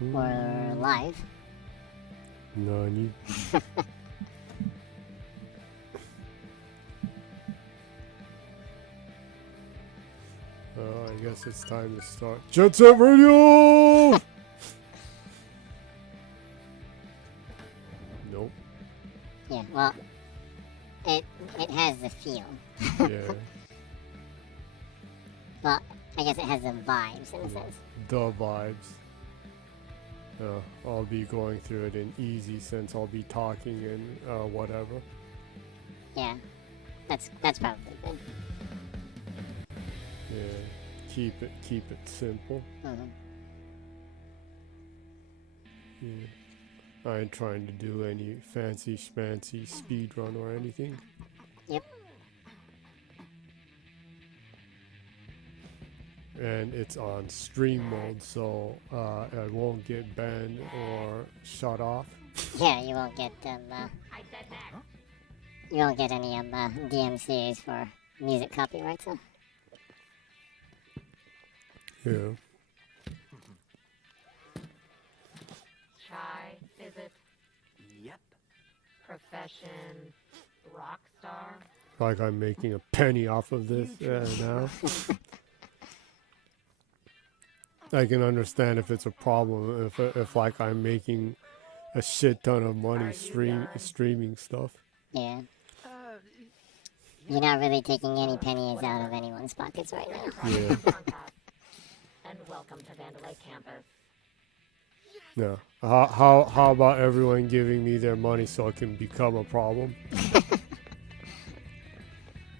We're live. Nani? I guess it's time to start Jet Set Radio! Nope. Yeah, well, it has the feel. Yeah. Well, I guess it has the vibes in a sense. The vibes. I'll be going through it in easy since I'll be talking and whatever. Yeah, that's probably good. Yeah, keep it simple. Mm-hmm. Yeah. I ain't trying to do any fancy schmancy speed run or anything. Yep. And it's on stream mode, so I won't get banned or shut off. Yeah, you won't get you won't get any DMCAs for music copyrights. Huh? Yeah. Shy, is it? Yep. Profession, rock star. Like I'm making a penny off of this now. I can understand if it's a problem, if like I'm making a shit ton of money streaming stuff. Yeah. You're not really taking any pennies out of anyone's pockets right now. Yeah. And welcome to Vandalay campus. No. How about everyone giving me their money so it can become a problem?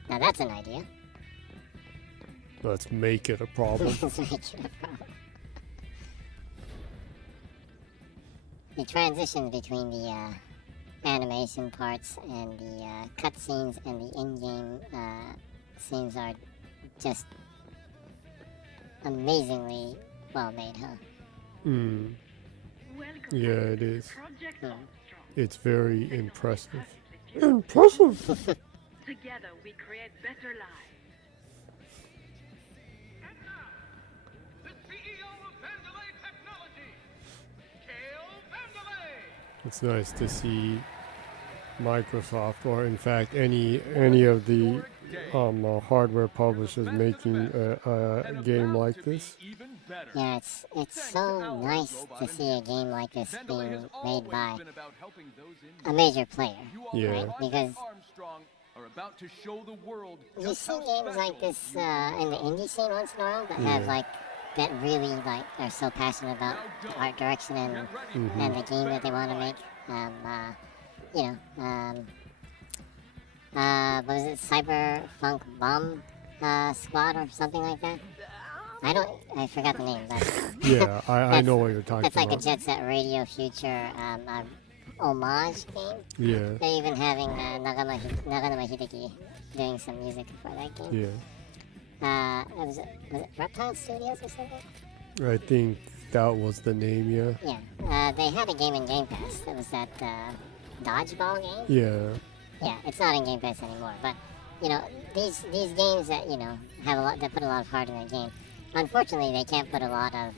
Now that's an idea. Let's make it a problem. Let's make it a problem. The transition between the animation parts and the cutscenes and the in-game scenes are just amazingly well made, huh? Mm. Yeah, it is. Yeah. It's very impressive. Impressive! Together we create better lives. And now, the CEO of Vandalay Technology, Kale Vandalay. It's nice to see Microsoft, or in fact any of the hardware publishers making a game like this. Yeah, it's so nice to see a game like this being made by a major player. Yeah. Right? Because you see games like this in the indie scene once in a while that have like that really like are so passionate about the art direction and the game that they want to make. What was it, Cyberpunk Bomb Squad or something like that? I forgot the name, but Yeah, I know what you're talking that's like about. a Jet Set Radio Future homage game. Yeah, They're even having Naganuma Hideki doing some music for that game. yeah. Was it Reptile Studios or something? I think that was the name, yeah. Yeah. They had a game in Game Pass. It was that dodgeball game. Yeah, Yeah, it's not in Game Pass anymore. But these games that that put a lot of heart in the game. Unfortunately, they can't put a lot of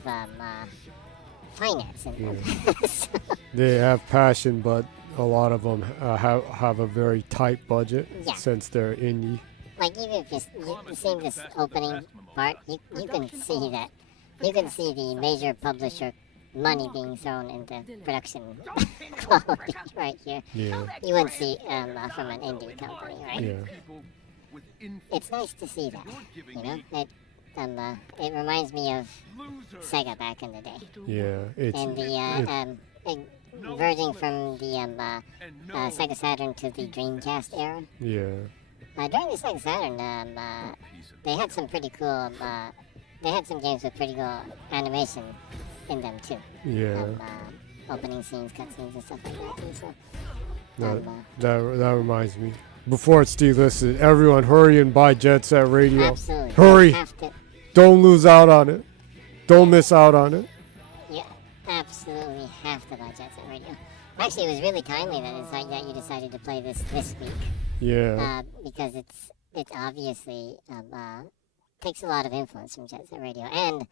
finance in them. So, they have passion, but a lot of them have a very tight budget since they're indie. like even if you see this opening part, you can see that. You can see the major publisher money being thrown into production quality right here. Yeah, You wouldn't see from an indie company, right? yeah. It's nice to see that. It reminds me of Sega back in the day, Yeah, it's and the verging from the Sega Saturn to the Dreamcast era. yeah, During the Sega Saturn, they had some pretty cool. They had some games with pretty cool animation in them too. yeah. Opening scenes, cutscenes, and stuff like that too. So, That reminds me. before it's delisted, everyone hurry and buy Jet Set Radio. Absolutely. Hurry. You have to, Don't lose out on it. Don't miss out on it. you absolutely have to buy Jet Set Radio. Actually, it was really timely that you decided to play this week. Yeah. Because it's obviously takes a lot of influence from Jet Set Radio and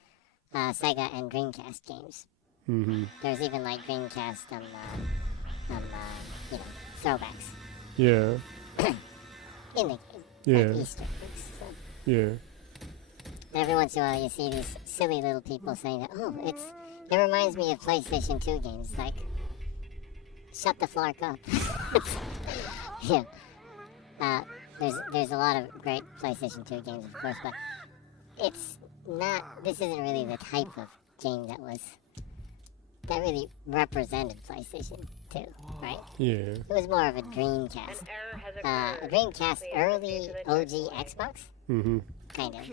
Sega and Dreamcast games. Mm-hmm. There's even like Dreamcast throwbacks Yeah. in the game. Yeah. Like Easter eggs. So. Yeah. Every once in a while, you see these silly little people saying that, it reminds me of PlayStation 2 games. Like, shut the flark up. Yeah. There's a lot of great PlayStation 2 games, of course, but it's not. This isn't really the type of game that really represented PlayStation 2, right? Yeah. It was more of a Dreamcast. A Dreamcast early OG Xbox, Mm-hmm. kind of.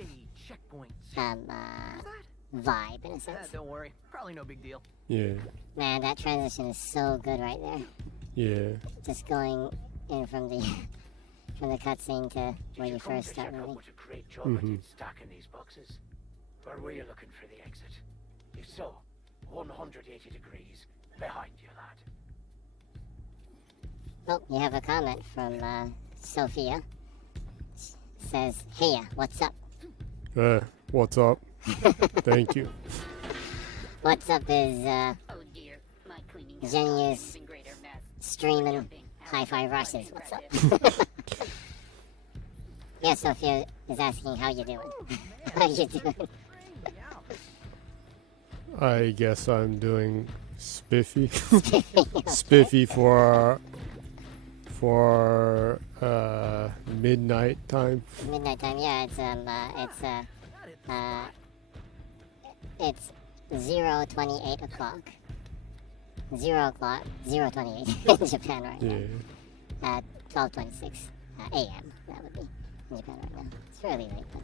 Vibe in a sense. Don't worry, probably no big deal. Yeah. Man, that transition is so good right there. Yeah. Just going in from the cutscene to where you first start moving. What a great job Mhm. I did stacking these boxes. Where were you looking for the exit? If so, 180 degrees behind you, lad. Oh, you have a comment from Sophia. Says, "Hey, what's up?" What's up? Thank you. What's up is Oh dear, my cleaning Genius even greater mess. streaming hi-fi rushes. What's up? Yeah, Sophia is asking how you doing. How you doing? I guess I'm doing spiffy. Spiffy for midnight time. Midnight time. Yeah, it's 0:28 o'clock. 0:28 in Japan right Yeah. now. 12:26 a.m. That would be in Japan right now. It's fairly late, but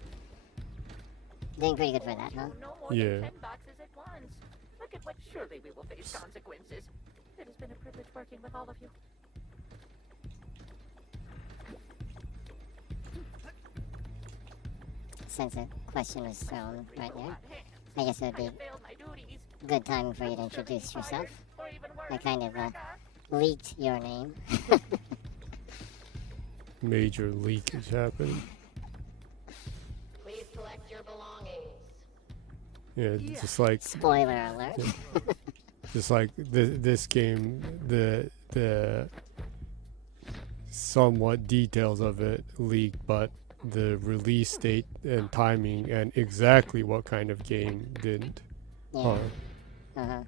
doing pretty good for that, huh? No more Yeah. than 10 boxes at once. Look at what surely we will face consequences. It has been a privilege working with all of you. Since a question was thrown right there, I guess it would be Failed my duties. good time for you to introduce yourself. Or even worse, I kind of leaked your name. Major leak is happening. please collect your belongings. Yeah, just like Spoiler alert. this game, the somewhat details of it leaked, but the release date and timing and exactly what kind of game didn't. Yeah. Uh-huh.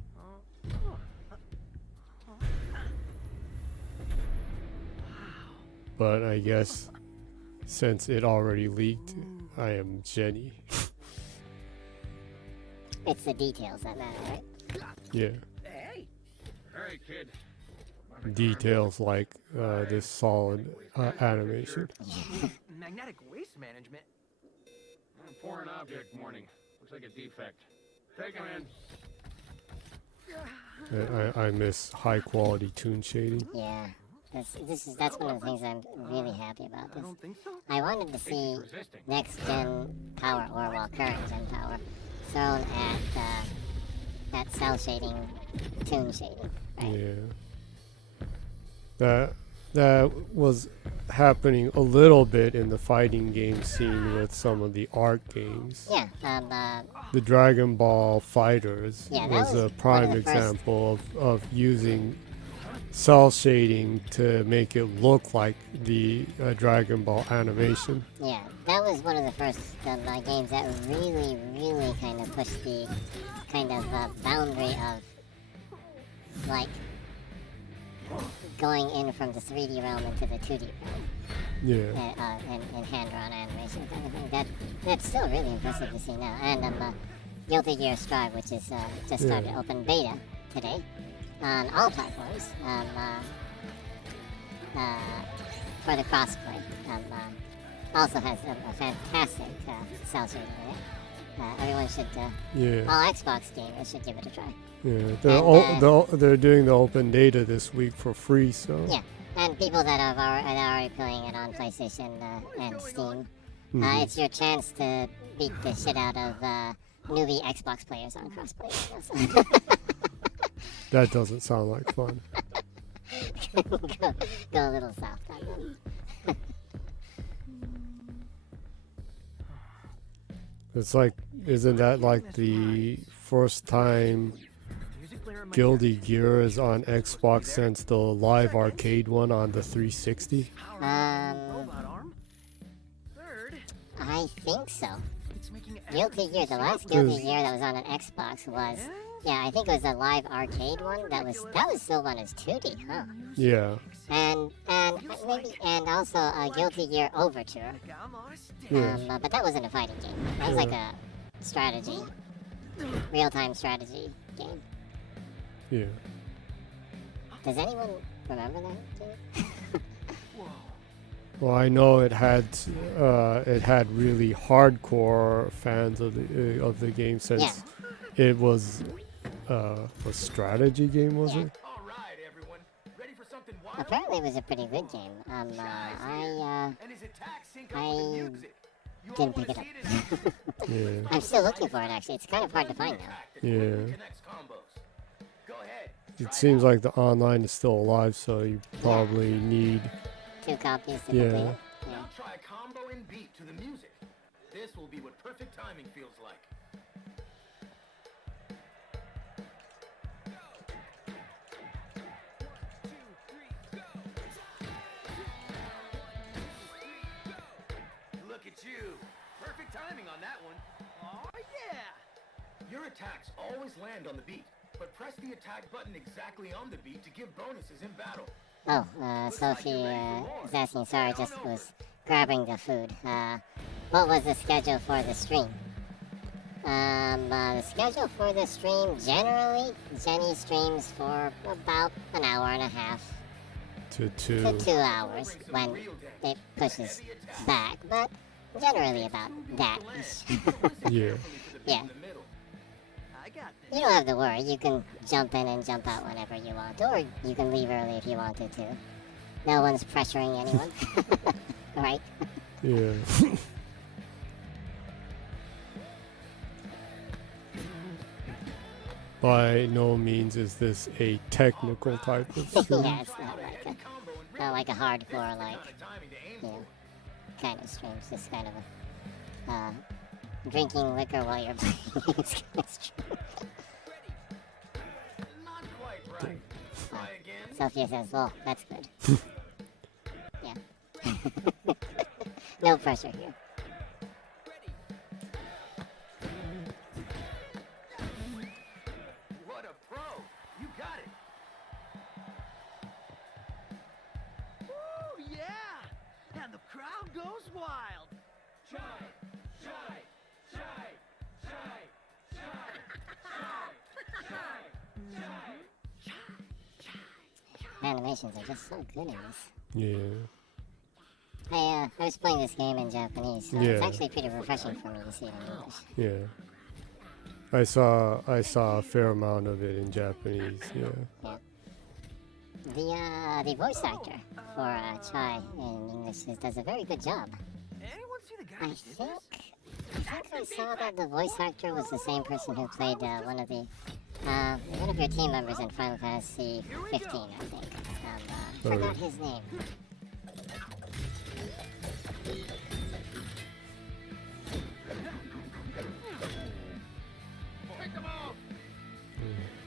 But I guess since it already leaked, I am Jenny. It's the details that matter, right? Yeah, Hey, Hey, kid. details like this solid animation. magnetic waste management. Foreign object warning. Looks like a defect. Take him in. I miss high quality tune shading. Yeah. That's one of the things I'm really happy about I this. don't think so. I wanted to see Resisting. next gen power, or well, current gen power, thrown at cell shading, tune shading. Right? Yeah. That was happening a little bit in the fighting game scene with some of the art games. Yeah. The Dragon Ball Fighters Yeah, that was was a one prime of the first- example of using cell shading to make it look like the Dragon Ball animation. Yeah. That was one of the first games that really, really kind of pushed the kind of boundary of like going in from the 3D realm into the 2D realm. Yeah. And hand-drawn animation kind of thing. That's still really impressive to see now. And Guilty Gear Strive, which is just started open beta today on all platforms for the crossplay. Also has a fantastic cell shading in it. Everyone should, Yeah. all Xbox gamers should give it a try. Yeah, And, they're doing the open data this week for free, so Yeah, and people that are already playing it on PlayStation and Steam, it's your chance to beat the shit out of newbie Xbox players on crossplay. that doesn't sound like fun. go a little soft on them. It's like, isn't that like the first time Music player in my Guilty Gear is on Xbox since the live arcade one on the 360? robot arm. Third, I think so. it's making Guilty Gear, the last Guilty Gear that was on an Xbox was, yeah, I think it was a live arcade one. That was still on as 2D, huh? Yeah. And maybe also a Guilty Gear Overture. I'm on a stick. Yeah. But that wasn't a fighting game. That was like a strategy, real-time strategy game. Yeah. Does anyone remember that game? Well, I know it had really hardcore fans of the game since Yeah. it was a strategy game, was Yeah. it? All right, everyone. Ready for something wild? Apparently, it was a pretty good game. And his attack sync up I with the music. You all didn't wanna pick it see it in action? Yeah. I'm still looking for it. Actually, it's kind of hard to find now. Yeah. Connects combos. Go ahead. It seems like the online is still alive, so you probably need. 2 copies to Yeah. complete it. Yeah. Now try a combo and beat to the music. This will be what perfect timing feels like. Look at you. Perfect timing on that one. Oh yeah. Your attacks always land on the beat, but press the attack button exactly on the beat to give bonuses in battle. Oh, Sophie is asking. Sorry, just was grabbing the food. What was the schedule for the stream? The schedule for the stream, generally, Jenny streams for about an hour and a half To to 2 hours when it pushes back, but generally about that. Yeah. Yeah. I got this. You don't have to worry. You can jump in and jump out whenever you want, or you can leave early if you wanted to. No one's pressuring anyone, right? Yeah. By no means is this a technical type of stream. Yeah, it's not like a hardcore, like, you know, kind of stream. It's just kind of a drinking liquor while you're playing games kind of stream. Not quite right. Try again. Sophia says, "Well, that's good." Yeah. No pressure here. What a pro! You got it. Woo, yeah. And the crowd goes wild. Animations are just so good in this. Yeah. I was playing this game in Japanese, so it's Yeah. actually pretty refreshing for me to see it in English. Yeah. I saw a fair amount of it in Japanese. Yeah. The voice actor for Chai in English does a very good job. Anyone see the guy I who did think this? I saw that the voice actor was the same person who played one of your team members in Final Fantasy 15, I think. Forgot his name.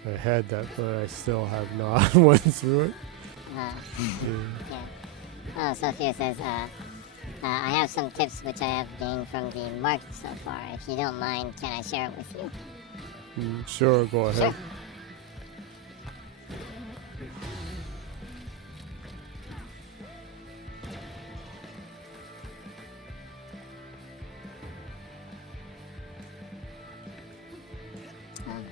I had that, but I still have not went through it. Yeah. Yeah. Oh, Sophia says, I have some tips which I have gained from the market so far. If you don't mind, can I share it with you? Sure, go ahead. Sure.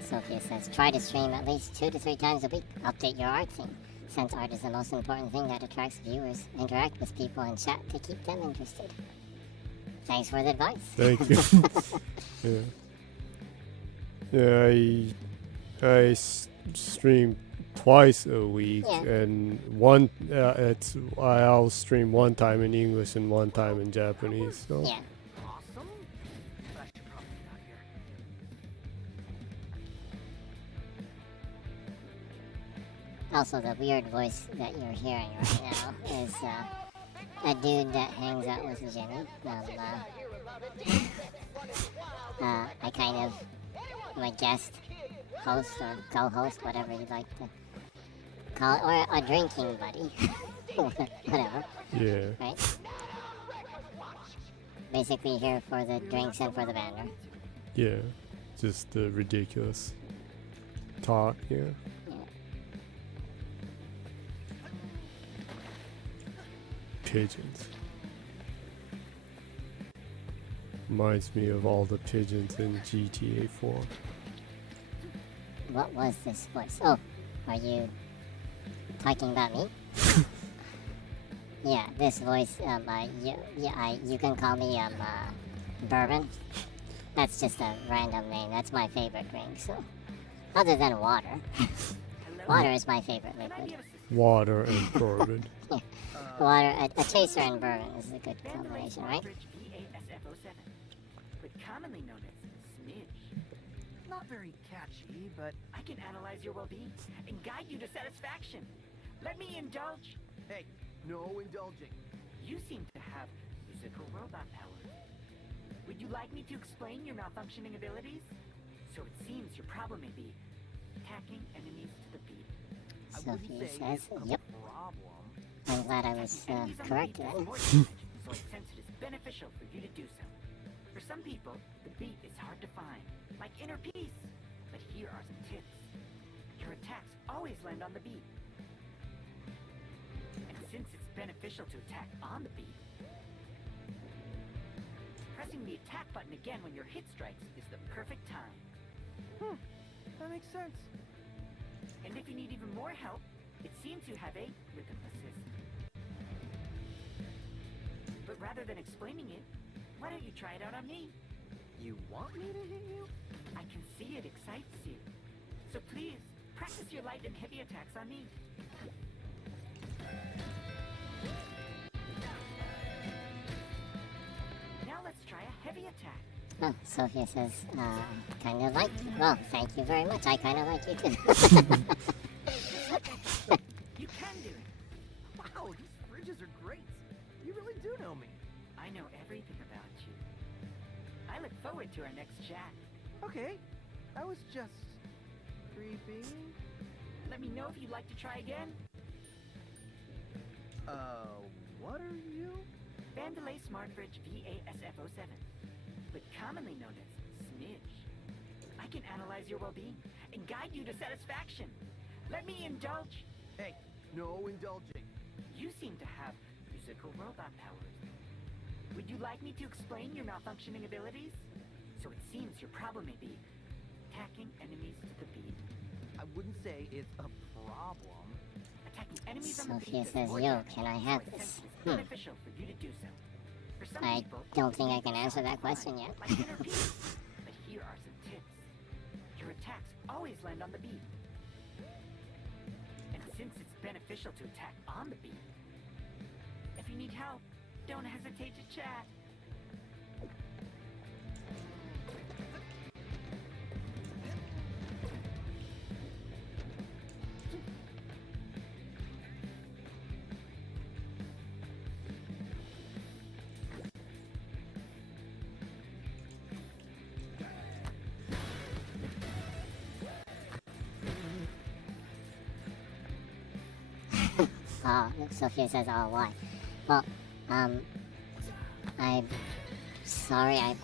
Sophia says, try to stream at least 2 to 3 times a week. Update your art theme, since art is the most important thing that attracts viewers. Interact with people and chat to keep them interested. Thanks for the advice. Thank you. Yeah. Yeah, stream twice a week, Yeah. and I'll stream one time in English and one time in Japanese. So Yeah. Awesome. But I should probably get out of here. Also, the weird voice that you're hearing right now is a dude that hangs out with Jenny. I kind of am a guest host or co-host, whatever you'd like to call it, or a drinking buddy, whatever, yeah, right? Basically here for the drinks and for the banter. yeah, just the ridiculous talk. Yeah. Pigeons. Reminds me of all the pigeons in GTA 4. What was this voice? Oh, are you talking about me? Yeah, this voice. You can call me Bourbon. That's just a random name. That's my favorite drink. So, other than water, water is my favorite liquid. Water and bourbon. Water, a chaser and bourbon is a good combination, right? But commonly known as Smidge. Not very catchy, but I can analyze your well-being and guide you to satisfaction. Let me indulge. hey, no indulging. You seem to have musical robot powers. Would you like me to explain your malfunctioning abilities? So it seems your problem may be attacking enemies to the beat. I wouldn't Sophie say says, it's a yep. problem. I'm glad I was Enemies on the correct beat does then. more damage, so I sense it is beneficial for you to do so. For some people, the beat is hard to find, like inner peace. But here are some tips. Your attacks always land on the beat. And since it's beneficial to attack on the beat, pressing the attack button again when your hit strikes is the perfect time. That makes sense. And if you need even more help, it seems you have a rhythm assist. But rather than explaining it, why don't you try it out on me? You want me to hit you? I can see it excites you. So please, practice your light and heavy attacks on me. Now let's try a heavy attack. Oh, Sophia says, kind of like you. Well, thank you very much. I kind of like you too. You can do it. Wow, these fridges are great. You really do know me. I know everything about you. I look forward to our next chat. Okay, I was just creepy. Let me know if you'd like to try again. What are you? Vandalay Smartfridge VASF07, but commonly known as Smidge. I can analyze your well-being and guide you to satisfaction. Let me indulge. Hey, no indulging. You seem to have musical robot powers. Would you like me to explain your malfunctioning abilities? So it seems your problem may be attacking enemies to the beat. I wouldn't say it's a problem. Attacking enemies on the Sophia beat says, does more yo, damage, can I so have I sense this? it is beneficial for you to do so. For some I people, don't think I beat can is answer hard that to question find, yet. like inner peace. But here are some tips. Your attacks always land on the beat. And since it's beneficial to attack on the beat, if you need help, don't hesitate to chat. Oh, Sophia says, oh, why? Well, I'm sorry, I'm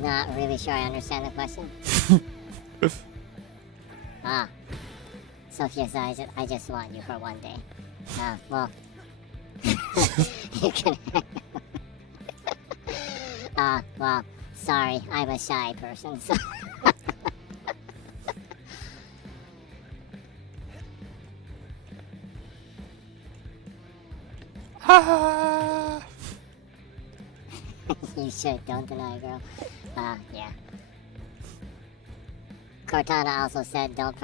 not really sure I understand the question. Sophia says, I just want you for one day. Well, you can. Well, sorry, I'm a shy person, so. You should, don't deny, girl. Yeah. Cortana also said, don't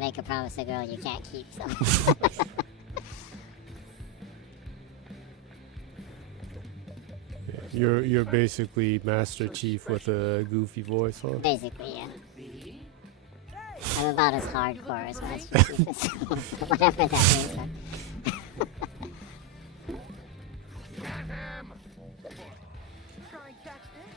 make a promise a girl you can't keep, so. You're basically Master Chief with a goofy voice, huh? Basically, yeah. I'm about as hardcore as Master Chief is, whatever that means. Try and catch this?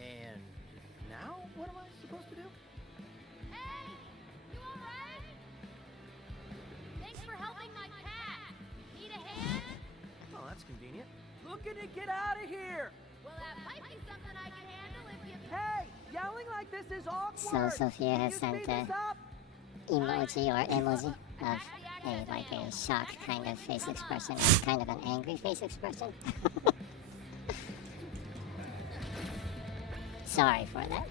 And now, what am I supposed to do? Hey! You alright? Thanks for helping my cat. Need a hand? Oh, that's convenient. Looking to get out of here! Well, that might be something I can handle if you... Hey! Yelling like this is So awkward! Sophia Can has you sent speed a this up? emoji of a shocked kind of face expression, kind of an angry face expression. Sorry for that.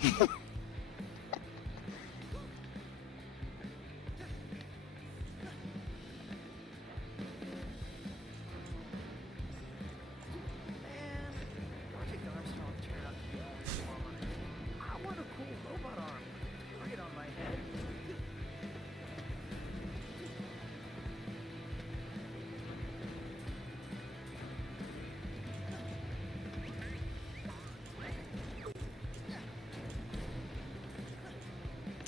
Project Armstrong turned out to be a woman. I want a cool robot arm. Target on my head.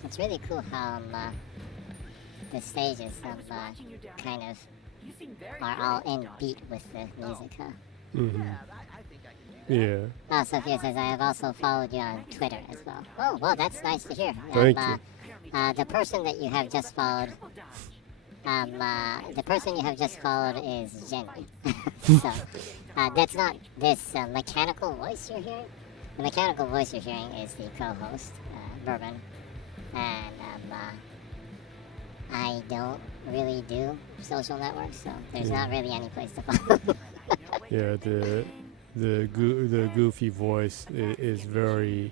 It's really cool how the stages I was of watching you down kind of You seem very are good all at in dodging. beat with the music, huh? Mm-hmm. Yeah, I think I can do that. Yeah. Oh, Sophia says, I have also followed you on Twitter as well. Oh, well, that's nice to hear. Thank The person that you have just followed, the person you have just followed is Jenny. So, that's not this mechanical voice you're hearing. The mechanical voice you're hearing is the co-host, Bourbon. And, I don't really do social networks, so there's not really any place to follow. Yeah, the goofy voice is very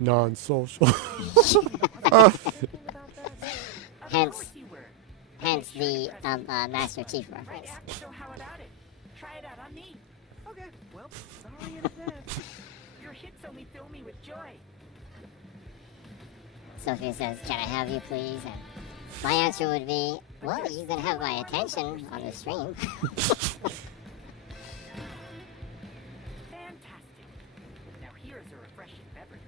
non-social. Hence the Master Chief reference. So how about it? Try it out on me. Okay, well, sorry in advance. Your hits only fill me with joy. Sophia says, can I have you please? And my answer would be, well, you can have my attention on the stream. Fantastic. Now here's a refreshing beverage.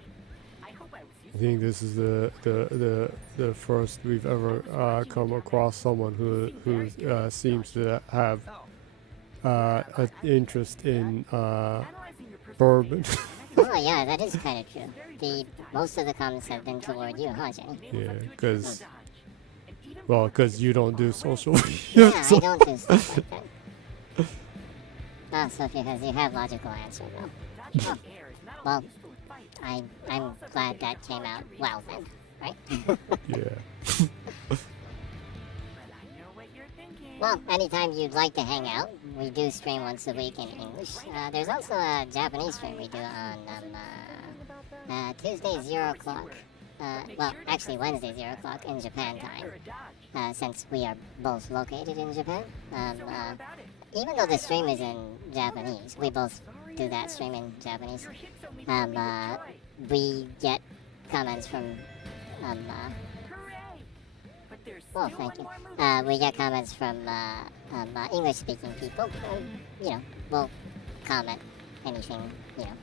I hope I was I think this is the first we've ever come across someone who seems to have an interest in analyzing your bourbon. Oh yeah, that is kind of true. Most of the comments have been toward you, huh, Jenny? Yeah, because you don't do social media. Yeah, I don't do stuff like that. Oh, Sophia says, you have logical answer, though. Oh, well, I'm glad that came out well then, right? Yeah. Well, anytime you'd like to hang out, we do stream once a week in English. There's also a Japanese stream we do on Tuesday, 0 o'clock. Well, actually Wednesday, 0 o'clock in Japan time, since we are both located in Japan. Even though the stream is in Japanese, we both do that stream in Japanese. We get comments from, well, thank you. We get comments from English-speaking people. You know, we'll comment anything, you know,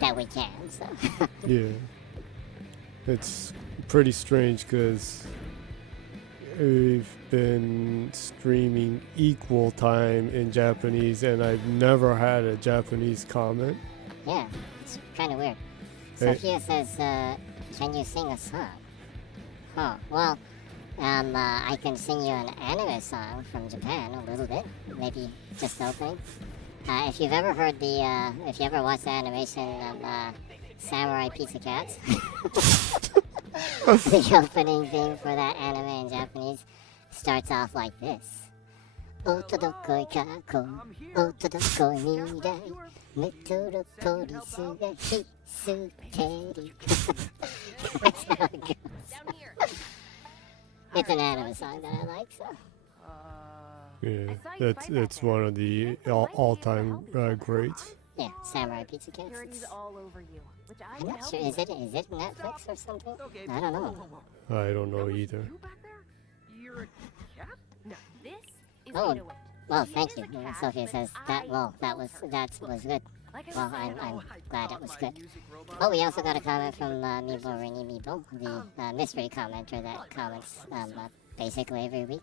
that we can. So. Yeah. It's pretty strange because we've been streaming equal time in Japanese, and I've never had a Japanese comment. Yeah, it's kind of weird. Hey. Sophia says, can you sing a song? Oh, well, I can sing you an anime song from Japan a little bit, maybe just the opening. If you've ever heard if you ever watched the animation of Samurai Pizza Cats, the opening theme for that anime in Japanese starts off like this. お届け過去お届け未来メトロポリスがヒステリー That's how it goes. Down here. It's an anime song that I like, so. Yeah, it's one of the all-time greats. Yeah, Samurai Pizza Cats. Security's all over you, which I I'm can not help sure. you Is it Netflix or something? Okay, I don't know. whoa. I don't know That was either. You back there? You're a cat? No, this is Oh, Ada Wind. Well, She thank is you. a cat, Sophia but says that. I Well, that love was her. good. Like I Well, said, I'm I glad it bought was my good. music robot. Oh, we also got a comment from Meeble Ringy Meeble, the mystery commenter that comments basically every week,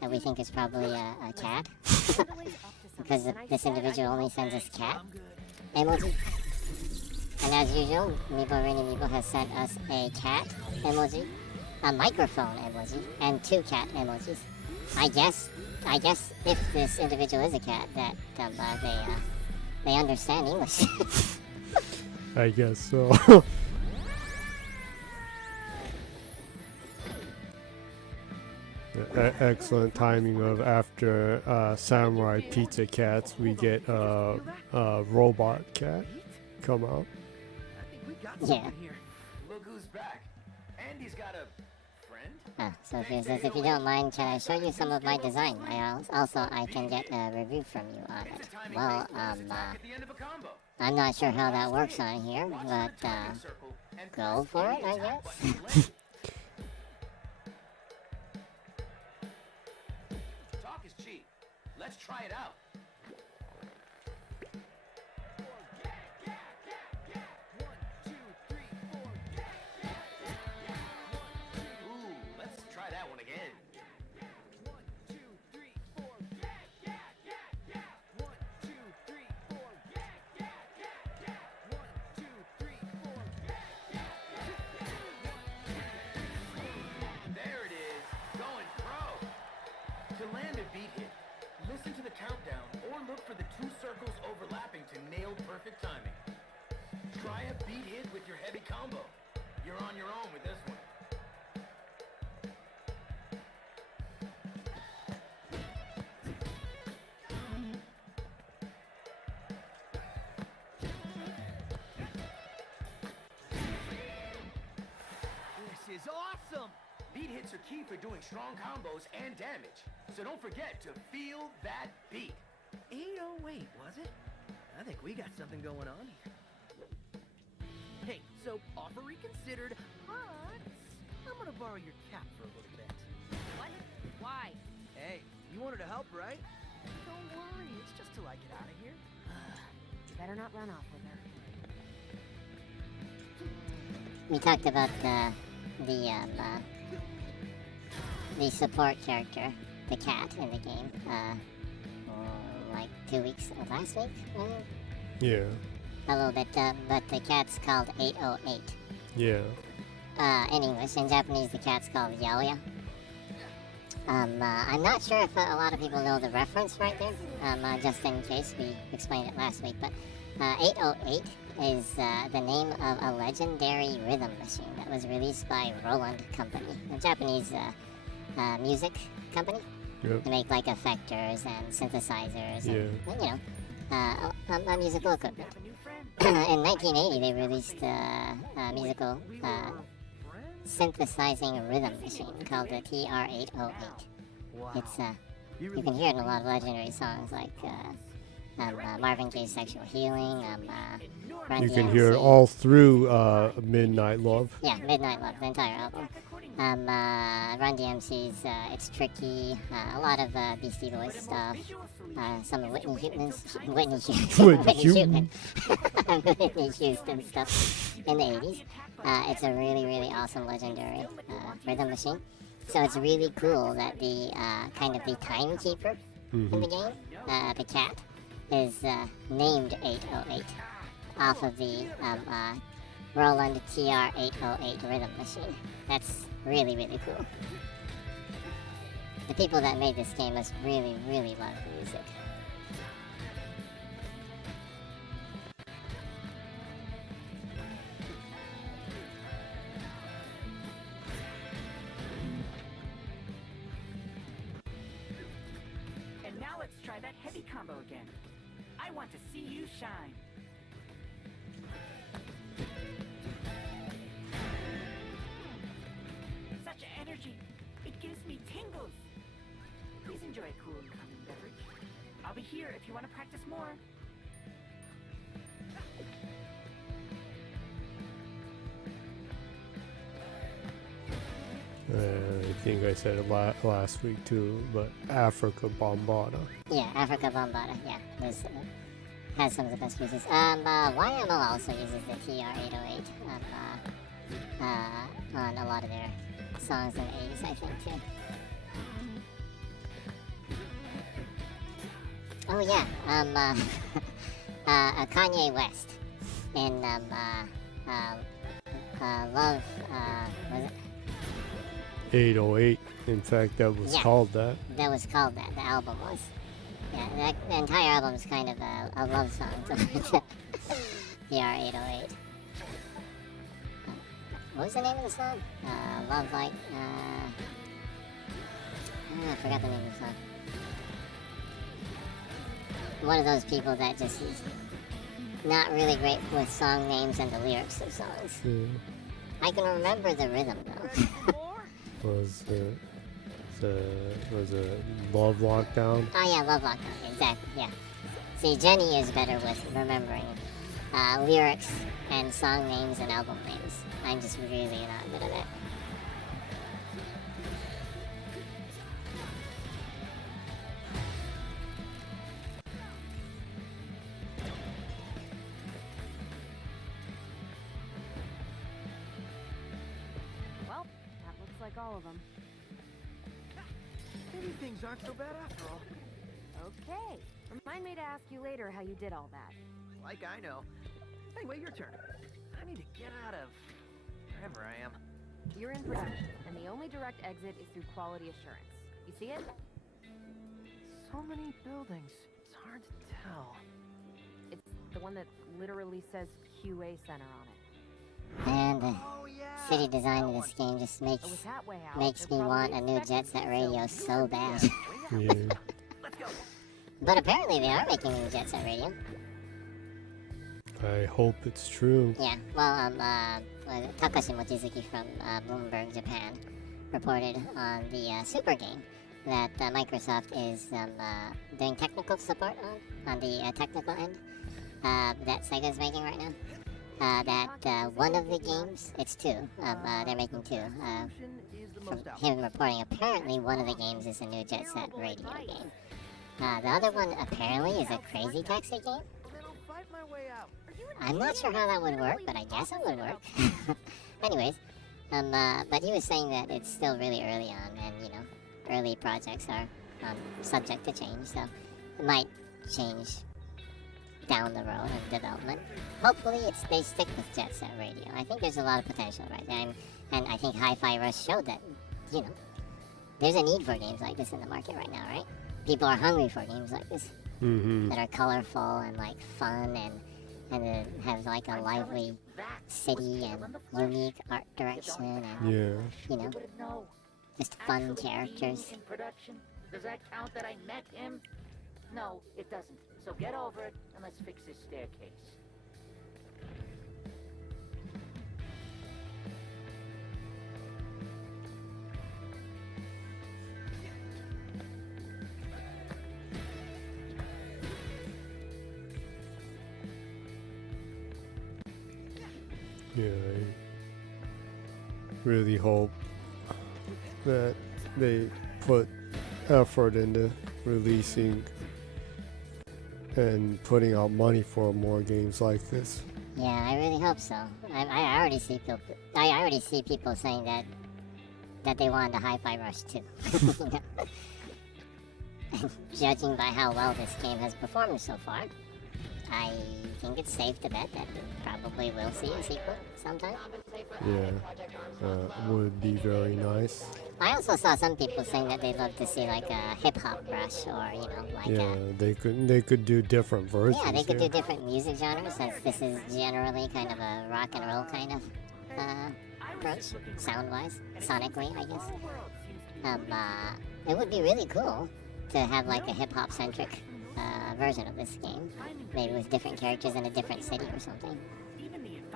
that we think is probably a cat, Totally up to something, because and I this said I'd individual only help sends her. us cat emoji. And as usual, Meeble Ringy Meeble has sent us a cat emoji, a microphone emoji, and 2 cat emojis. I guess if this individual is a cat, that they understand English. I guess so. Excellent timing of after Samurai Pizza Cats, we get Robot Cat come out. I think we got Yeah. something here. Look who's back. Andy's got a friend? Sophia says, if you don't mind, can I show you some of my design? I can get a review from you on it. It's a timing Well, based bonus attack at the end of a combo. I'm not sure how that works on here, Watch but the timing circle and go press for it, the I attack guess. button delayed. Talk is cheap. Let's try it out. Ooh, let's try that one again. There it is, going pro. To land a beat hit, listen to the countdown or look for the 2 circles overlapping to nail perfect timing. Try a beat hit with your heavy combo. You're on your own with this one. This is awesome. Beat hits are key for doing strong combos and damage. So don't forget to feel that beat. 808, was it? I think we got something going on here. Hey, so offer reconsidered, but I'm gonna borrow your cap for a little bit. What? Why? Hey, you wanted to help, right? Don't worry, it's just till I get out of here. You better not run off with her. we talked about the support character, the cat in the game, like 2 weeks, last week, Yeah, a little bit, but the cat's called 808. yeah. In English. In Japanese, the cat's called Yaoya. I'm not sure if a lot of people know the reference right there, just in case we explained it last week, but 808 is the name of a legendary rhythm machine that was released by Roland Company, a Japanese music company. Yep. They make like effectors and synthesizers Yeah. and, a musical equipment. In 1980, they released a musical synthesizing rhythm machine called the TR-808. Wow. It's you can hear it in a lot of legendary songs like Marvin Gaye's "Sexual Healing." Run You can hear it DMC. all through Midnight Love. Yeah, Midnight Love, the entire album. Run DMC's "It's Tricky," a lot of Beastie Boys stuff. Some of Whitney Houston's Whitney Houston stuff in the 80s. It's a really, really awesome, legendary rhythm machine. So it's really cool that the kind of the timekeeper in the game, the cat, is named 808 off of the Roland TR-808 rhythm machine. That's really, really cool. The people that made this game must really, really love the music. And now combo again. I want to see you shine. Such energy. It gives me tingles. Please enjoy a cool and calming beverage. I'll be here if you want to practice more. I think I said it last week too, but Africa Bombada. Yeah, Africa Bombada. Yeah, this has some of the best pieces. YMO also uses the TR-808 on a lot of their songs in the 80s, I think, too. Oh yeah, Kanye West in Love, was it? 808. In fact, that was Yeah. called that. That was called that. The album was. Yeah, the entire album is kind of a love song to TR-808. What was the name of the song? Love Like. I forgot the name of the song. One of those people that just is not really great with song names and the lyrics of songs. Yeah. I can remember the rhythm though. Was it Love Lockdown? Oh yeah, Love Lockdown, exactly, yeah. See, Jenny is better with remembering lyrics and song names and album names. I'm just really not good at it. Well, that looks like all of them. Maybe things aren't so bad after all. Okay. Remind me to ask you later how you did all that. Like I know. Anyway, your turn. I need to get out of wherever I am. You're in production, and the only direct exit is through quality assurance. You see it? So many buildings. It's hard to tell. It's the one that literally says QA Center on it. And the Oh yeah. city design of this game just Oh, with that way out, makes they're me want a probably new Jet expecting Set you, Radio so so bad. Yeah. Let's go. But apparently they are making a new Jet Set Radio. I hope it's true. Yeah, well, Takashi Mochizuki from Bloomberg Japan reported on the Super game that Microsoft is doing technical support on the technical end that Sega's making right now. That one of the games, it's two, they're making two. From him reporting, apparently one of the games is a new Jet Set Radio game. The other one apparently is a Crazy Taxi game. Then I'll fight my way out. I'm not sure how that would work, but I guess it would work. Anyways, but he was saying that it's still really early on, and you know, early projects are subject to change, so it might change down the road of development. Hopefully, they stick with Jet Set Radio. I think there's a lot of potential right there, and I think Hi-Fi Rush showed that, you know, there's a need for games like this in the market right now, right? People are hungry for games like this Mm-hmm. that are colorful and like fun and have like a lively city and unique art direction and Yeah. you know, No. just fun Actually characters. being in production? Does that count that I met him? No, it doesn't. So get over it and let's fix this staircase. Yeah, I really hope that they put effort into releasing and putting out money for more games like this. Yeah, I really hope so. I already see people. I already see people saying that they want the Hi-Fi Rush too. You know? And judging by how well this game has performed so far, I think it's safe to bet that we probably will see a sequel sometime. Yeah, would be very nice. I also saw some people saying that they'd love to see like a hip-hop Rush or, you know, like Yeah, a... they could do different versions. Yeah, they could do here. different music genres since this is generally kind of a rock and roll kind of approach, sound-wise, sonically, I guess. It would be really cool to have like a hip-hop centric version of this game. Maybe with different characters in a different city or something.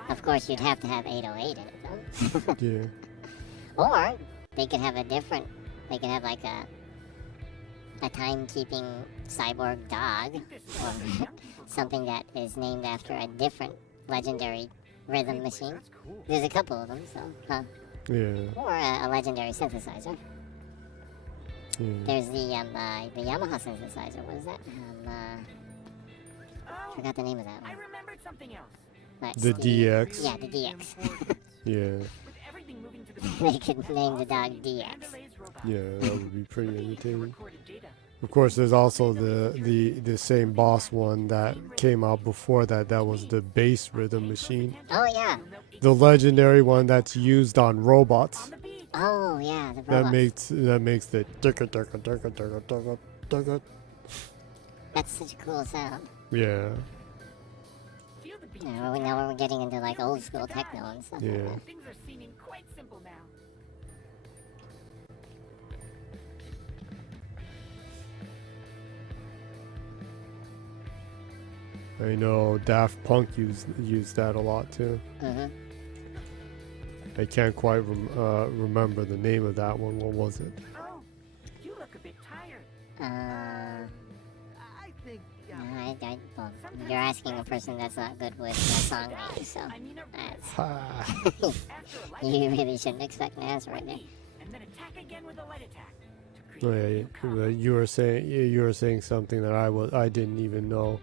Of course, you'd have to have 808 in it, though. Yeah. Or they could have a different. They could have like a timekeeping cyborg dog, or something that is named after a different legendary rhythm machine. There's a couple of them, so. Yeah. Or a legendary synthesizer. Yeah. There's the Yamaha synthesizer. What is that? Forgot the name of that I one. remembered something else. That's The DX. Yeah, the DX. Yeah. With everything moving to the They could name the dog DX. Yeah, that would be pretty entertaining. recorded data. Of course, there's also the same boss one that came out before that. That was the bass rhythm machine. Oh yeah. The legendary one that's used on robots. Oh yeah, the That robots. makes the durka durka durka durka durka durka. That's such a cool sound. Yeah. Now we're getting into like old school techno and stuff. Yeah. Things are seeming quite simple now. I know Daft Punk used that a lot too. Mm-hmm. I can't quite remember the name of that one. What was it? Oh, you look a bit tired. I think. Well, you're asking a person that's not good with song names, so that's, you really shouldn't expect an answer right there. And then attack again with a light attack. Oh, yeah, you were saying something that I didn't even know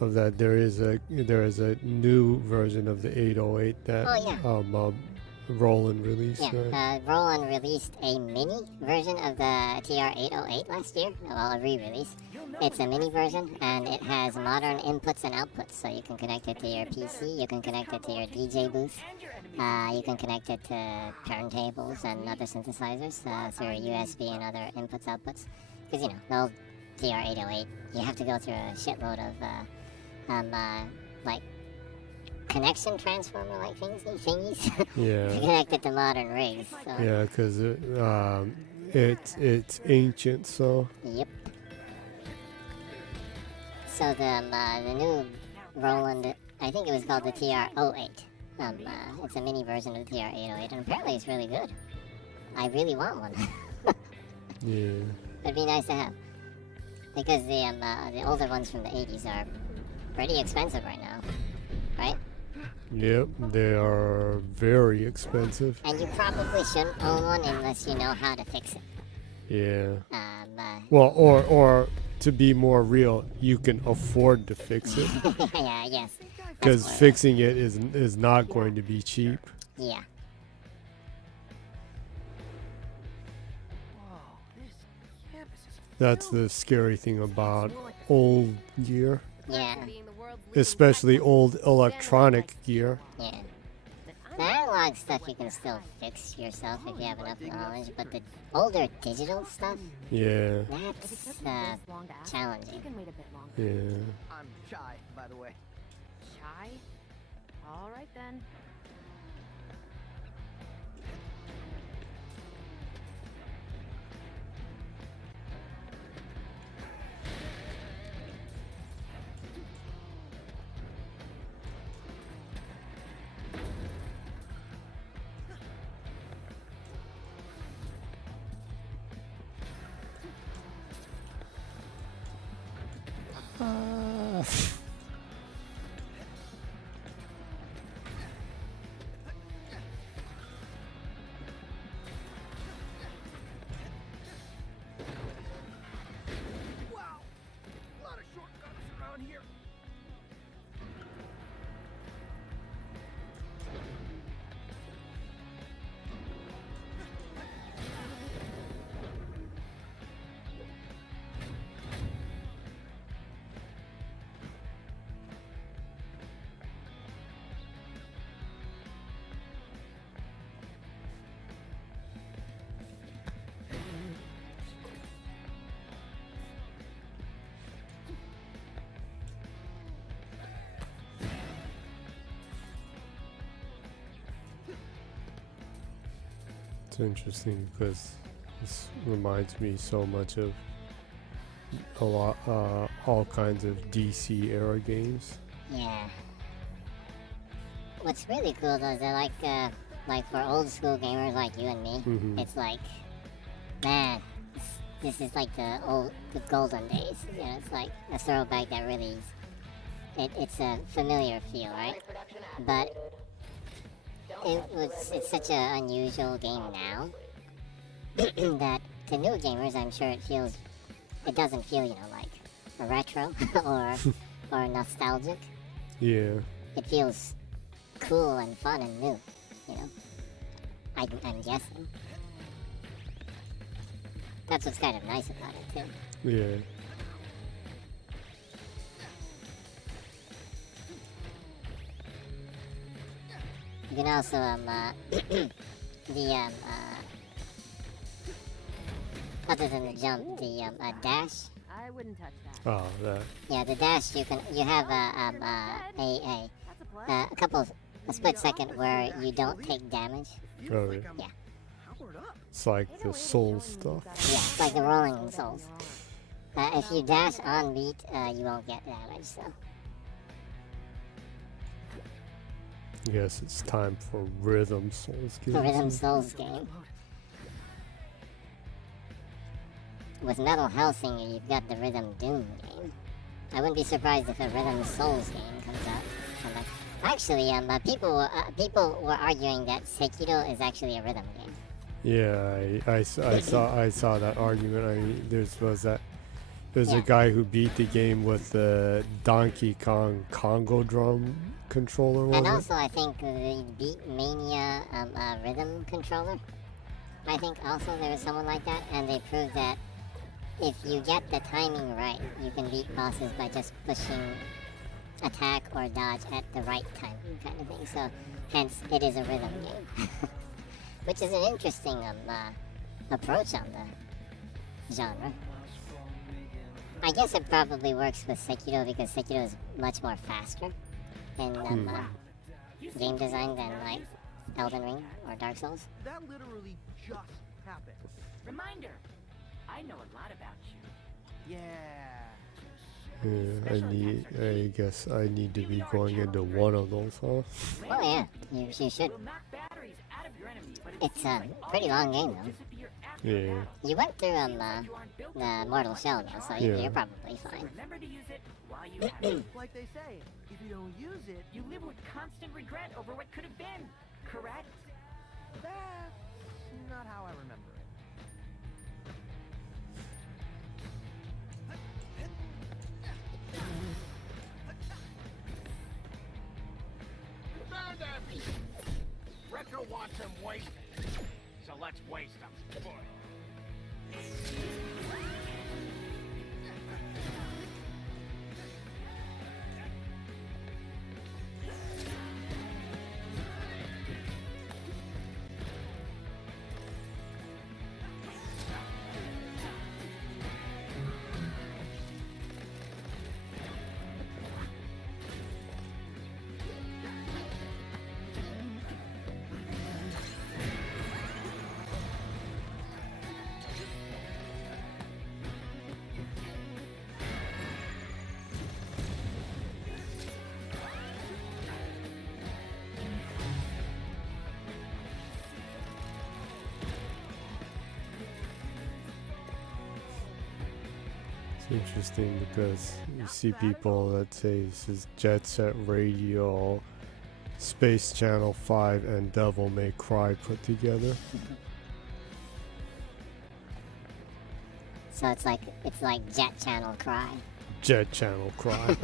of, that there is a new version of the 808 that Roland released. Yeah, Right? Roland released a mini version of the TR-808 last year. Well, a re-release. It's a mini version, and it has modern inputs and outputs, so you can connect it to your PC, you can connect it to your DJ booth, you can connect it to turntables and other synthesizers through USB and other inputs, outputs. Because, you know, the old TR-808, you have to go through a shitload of, like, connection transformer-like thingies Yeah. to connect it to modern rigs. So. Yeah, because it's ancient, so. Yep. So the new Roland, I think it was called the TR-08. It's a mini version of the TR-808, and apparently it's really good. I really want one. Yeah. It'd be nice to have, because the older ones from the 80s are pretty expensive right now, right? Yep, they are very expensive. And you probably shouldn't own one unless you know how to fix it. Yeah. Well, or to be more real, you can afford to fix it. Yeah, yes. Because fixing it is not going to be cheap. Yeah. That's the scary thing about old gear. Yeah. Especially old electronic gear. Yeah. The analog stuff you can still fix yourself if you have enough knowledge, but the older digital stuff, Yeah. that's challenging. You can wait a bit longer. Yeah. I'm shy, by the way. Shy? All right then. Wow, a lot of shortcuts around here. It's interesting because this reminds me so much of a lot all kinds of DC era games. Yeah. What's really cool though is that like for old school gamers like you and me, it's like, man, this is like the golden days. You know, it's like a throwback that really, it's a familiar feel, right? But it's such an unusual game now that to new gamers, I'm sure it doesn't feel, you know, like a retro or nostalgic. Yeah. It feels cool and fun and new, you know. I'm guessing. That's what's kind of nice about it too. Yeah. You can also other than the jump, the dash. I wouldn't touch that. Oh, that. Yeah, the dash you have a split second where you don't take damage. Oh, yeah. Yeah. It's like the soul stuff. Yeah, it's like the rolling souls. If you dash on beat, you won't get damage. So. Yes, it's time for Rhythm Souls game. For Rhythm Souls game. With Metal Hellsinger, you've got the Rhythm Doom game. I wouldn't be surprised if a Rhythm Souls game comes out. Actually, people were arguing that Sekiro is actually a rhythm game. Yeah, I saw that argument. I mean, there's a guy who beat the game with the Donkey Kong Congo drum controller. And also, I think the Beat Mania rhythm controller. I think also there was someone like that, and they proved that if you get the timing right, you can beat bosses by just pushing attack or dodge at the right time, kind of thing. So, hence, it is a rhythm game. Which is an interesting approach on the genre. I guess it probably works with Sekiro because Sekiro is much more faster in game design than like Elden Ring or Dark Souls. That literally just happened. Reminder, I know a lot about you. Yeah. Yeah, I guess I need to be going into one of those, huh? Oh yeah, you should. It's a pretty long game though. Yeah. You went through the Mortal Shell now, so you're probably fine. Remember to use it while you have it. Like they say, if you don't use it, You live with constant regret over what could have been, correct? that's not how I remember it. Retro wants him wasted, so let's waste him. It's interesting because you see people that say this is Jet Set Radio, Space Channel 5, and Devil May Cry put together. So it's like Jet Channel Cry. Jet Channel Cry.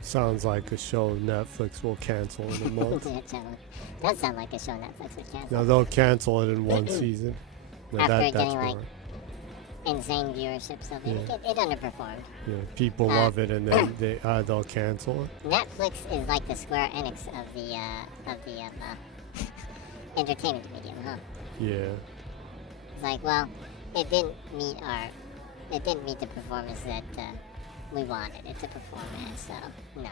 Sounds like a show Netflix will cancel in a month. Jet Channel. Does sound like a show Netflix would cancel. No, they'll cancel it in one season. No, After that's getting like boring. insane viewership, so it underperformed. Yeah, people love it, and then they'll cancel it. Netflix is like the Square Enix of the entertainment medium, huh? Yeah. It's like, well, it didn't meet the performance that we wanted it to perform as, so no.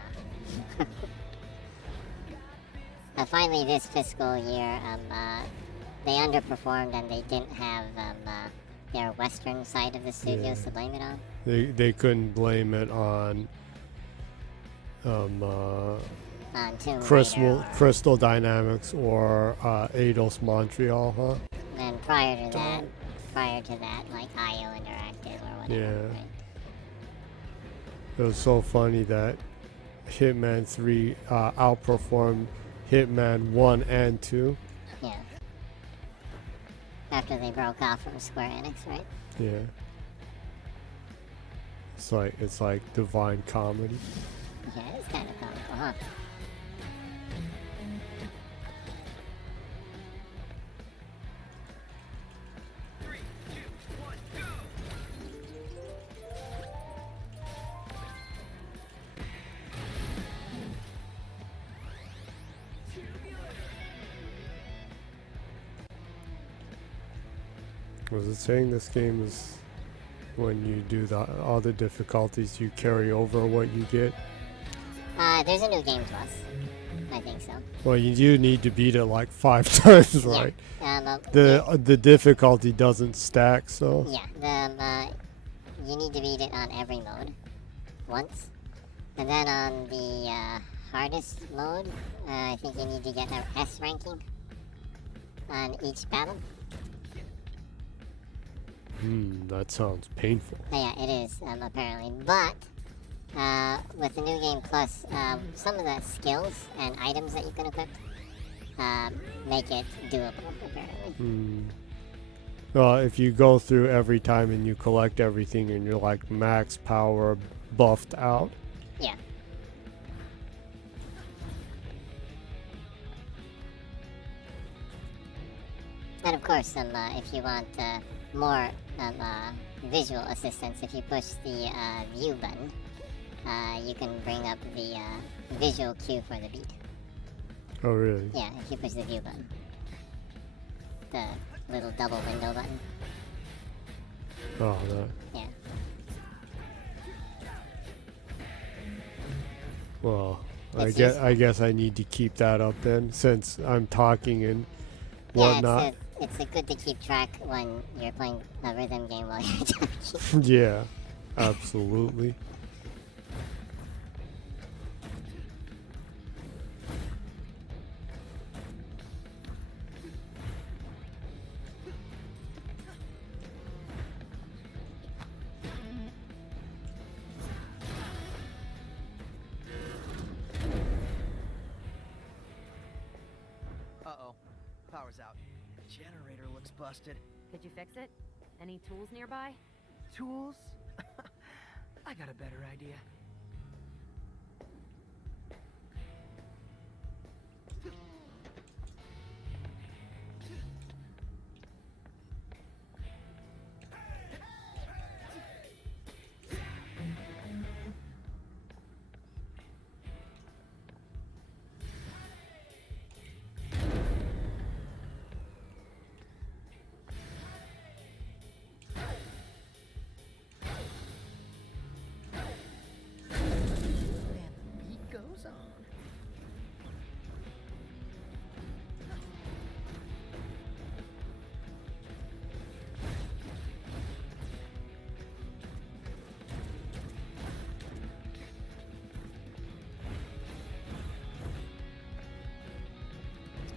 Finally, this fiscal year, they underperformed and they their western side of the studios to blame it on. They couldn't blame it on Tomb Crystal Raider or- Crystal Dynamics or Eidos Montreal, huh? And prior to that, like IO Interactive or whatever. Yeah. Right? It was so funny that Hitman 3 outperformed Hitman 1 and 2. Yeah. After they broke off from Square Enix, right? Yeah. It's like divine comedy. Yeah, it's kind of comical, huh? Was it saying this game is when you do all the difficulties you carry over what you get? There's a new game plus. I think so. Well, you do need to beat it like 5 times, right? The difficulty doesn't stack, so. Yeah, you need to beat it on every mode once. And then on the hardest mode, I think you need to get an S ranking on each battle. That sounds painful. Yeah, it is, apparently. But with the New Game Plus, some of the skills and items that you can equip make it doable, apparently. Well, if you go through every time and you collect everything and you're like max power buffed out. Yeah. And of course, if you want more visual assistance, if you push the view button, you can bring up the visual cue for the beat. Oh, really? Yeah, if you push the view button. The little double window button. Oh, that. Yeah. Well, I guess I need to keep that up then, since I'm talking and whatnot. Yeah, it's good to keep track when you're playing a rhythm game while you're talking. Yeah, absolutely. Uh-oh. Power's out. Generator looks busted. Could you fix it? Any tools nearby? Tools? I got a better idea.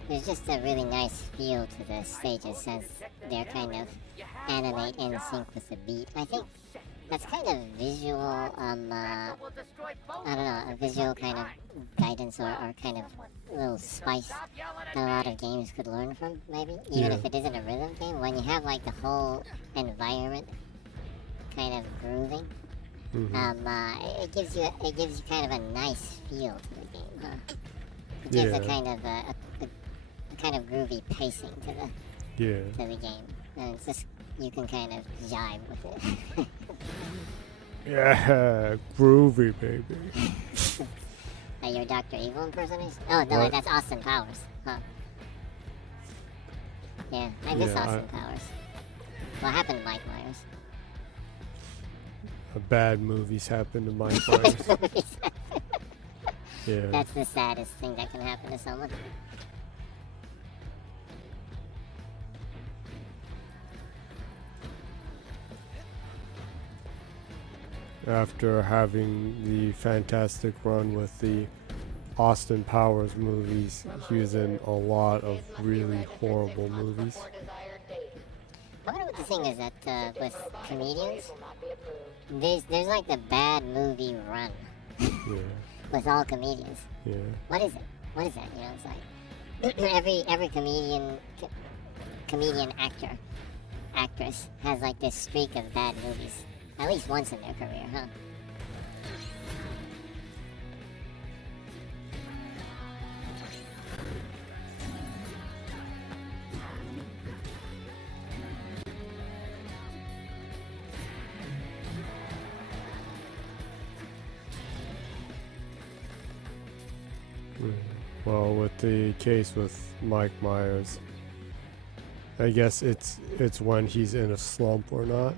There's just a really nice feel to the stages since they're kind of animate in sync with the beat. I think that's kind of visual, I don't know, a visual kind of guidance or kind of little spice that a lot of games could learn from, maybe? Even if it isn't a rhythm game, when you have like the whole environment kind of grooving, it gives you kind of a nice feel to the game, huh? It gives a kind of a kind of groovy pacing to the game, and it's just you can kind of jive with it. Yeah, groovy, baby. Your Dr. Evil impersonation? Oh no, What? that's Austin Powers. Huh? Yeah, I miss Austin Powers. What happened to Mike Myers? Bad movies happen to Mike Myers. Yeah. That's the saddest thing that can happen to someone. after having the fantastic run with the Austin Powers movies, he was in a lot of really horrible movies. I wonder what the thing is that with comedians, there's like the bad movie run. Yeah. With all comedians. Yeah. What is it? What is that? You know, it's like every comedian actress has like this streak of bad movies, at least once in their career, huh? Well, with the case with Mike Myers, I guess it's when he's in a slump or not.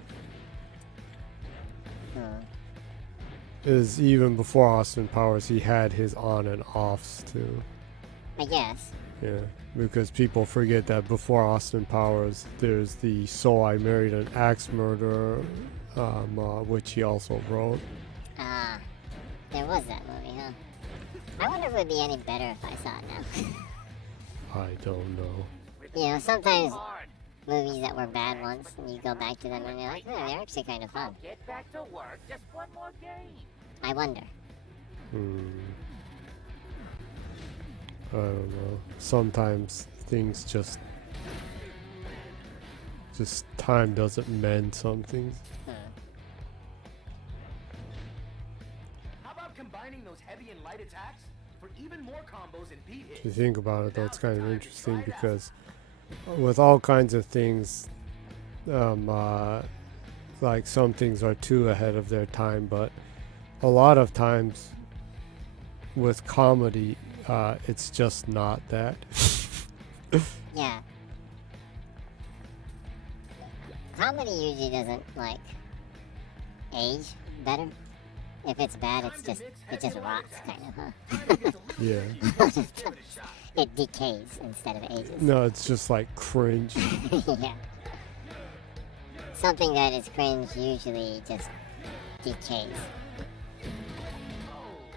Is even before Austin Powers, he had his on and offs too. I guess. Yeah, because people forget that before Austin Powers, there's the So I Married an Axe Murderer, which he also wrote. Ah, there was that movie, huh? I wonder if it would be any better if I saw it now. I don't know. You know, sometimes movies that were bad once, and you go back to them and you're like, oh, they're actually kind of fun. Get back to work. Just one more game. I wonder. I don't know. Sometimes things just time doesn't mend some things. How about combining those heavy and light attacks for even more combos and beat hits? If you think about it, that's kind of interesting because with all kinds of things, like some things are too ahead of their time, but a lot of times with comedy, it's just not that. Yeah. Comedy usually doesn't, like, age better. If it's bad, it just rots, kind of, huh? Yeah. It decays instead of ages. No, it's just like cringe. Yeah. Something that is cringe usually just decays.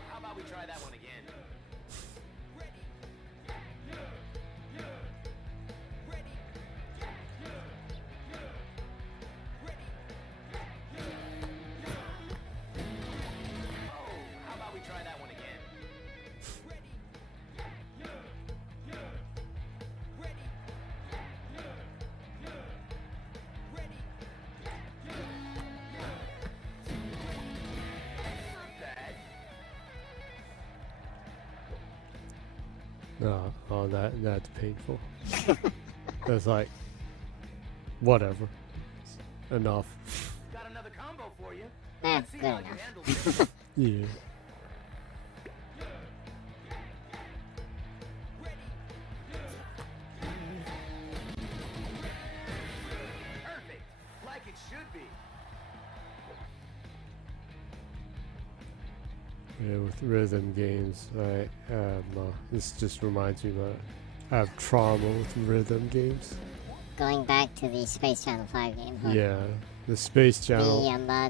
How about we try that one again? How about we try that one again? Oh, that's painful. It's like, whatever. Enough. Got another combo for you. That's See good how you enough. handle this. Yeah. Perfect. Like it should be. Yeah, with rhythm games, this just reminds me that I have trauma with rhythm games. Going back to the Space Channel 5 game, huh? Yeah, the Space Channel.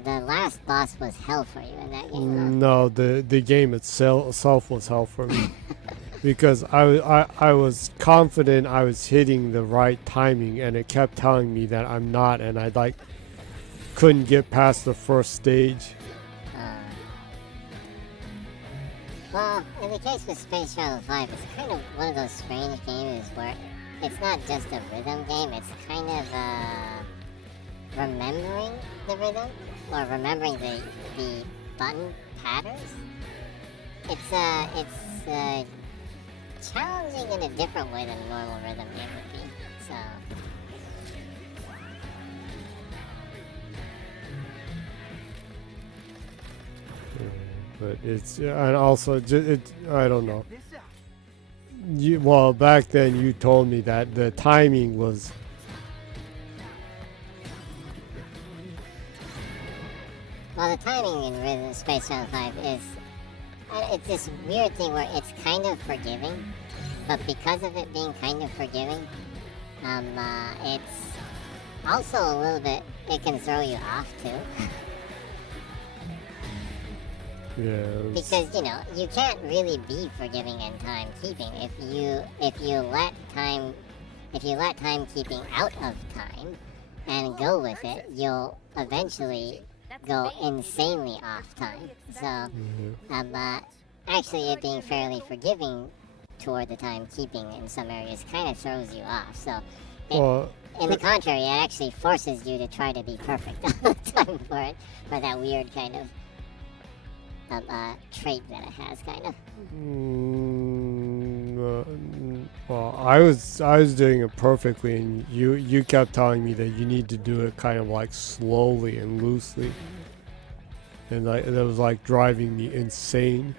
The last boss was hell for you in that game, huh? No, the game itself was hell for me. Because I was confident I was hitting the right timing, and it kept telling me that I'm not, and I couldn't get past the first stage. Well, in the case with Space Shuttle 5, it's kind of one of those strange games where it's not just a rhythm game, it's kind of remembering the rhythm, or remembering the button patterns. It's challenging in a different way than a normal rhythm game would be, so... But it's, and also, I don't know. Well, back then you told me that the timing was... Well, the timing in Rhythm Space Channel 5 is... it's this weird thing where it's kind of forgiving, but because of it being kind of forgiving, it's also a little bit... It can throw you off, too. Yeah. Because you can't really be forgiving in timekeeping if you let timekeeping out of time and go with it, you'll eventually go insanely off time. So, actually, it being fairly forgiving toward the timekeeping in some areas kind of throws you off. So, in the contrary, it actually forces you to try to be perfect all the time for that weird kind of trait that it has, kind of. Well, I was doing it perfectly, and you kept telling me that you need to do it kind of like slowly and loosely, and that was like driving me insane.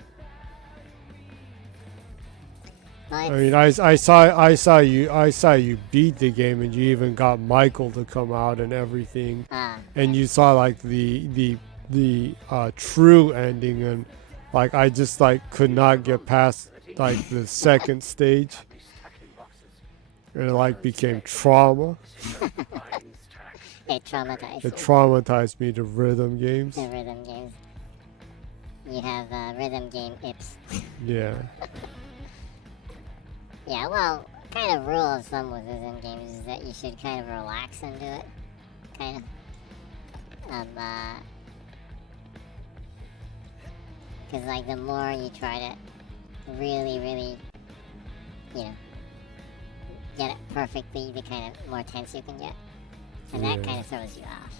I mean, I saw you beat the game, and you even got Michael to come out and everything, and you saw like the true ending, and like I just like could not get past like the second stage, and it like became trauma. It traumatized. It traumatized me to rhythm games. The rhythm games. You have rhythm game ips. Yeah. Yeah, well, kind of rule of thumb with rhythm games is that you should kind of relax and do it. Kind of. Because, like, the more you try to really, really, get it perfectly, the kind of more tense you can get. And that kind of throws you off.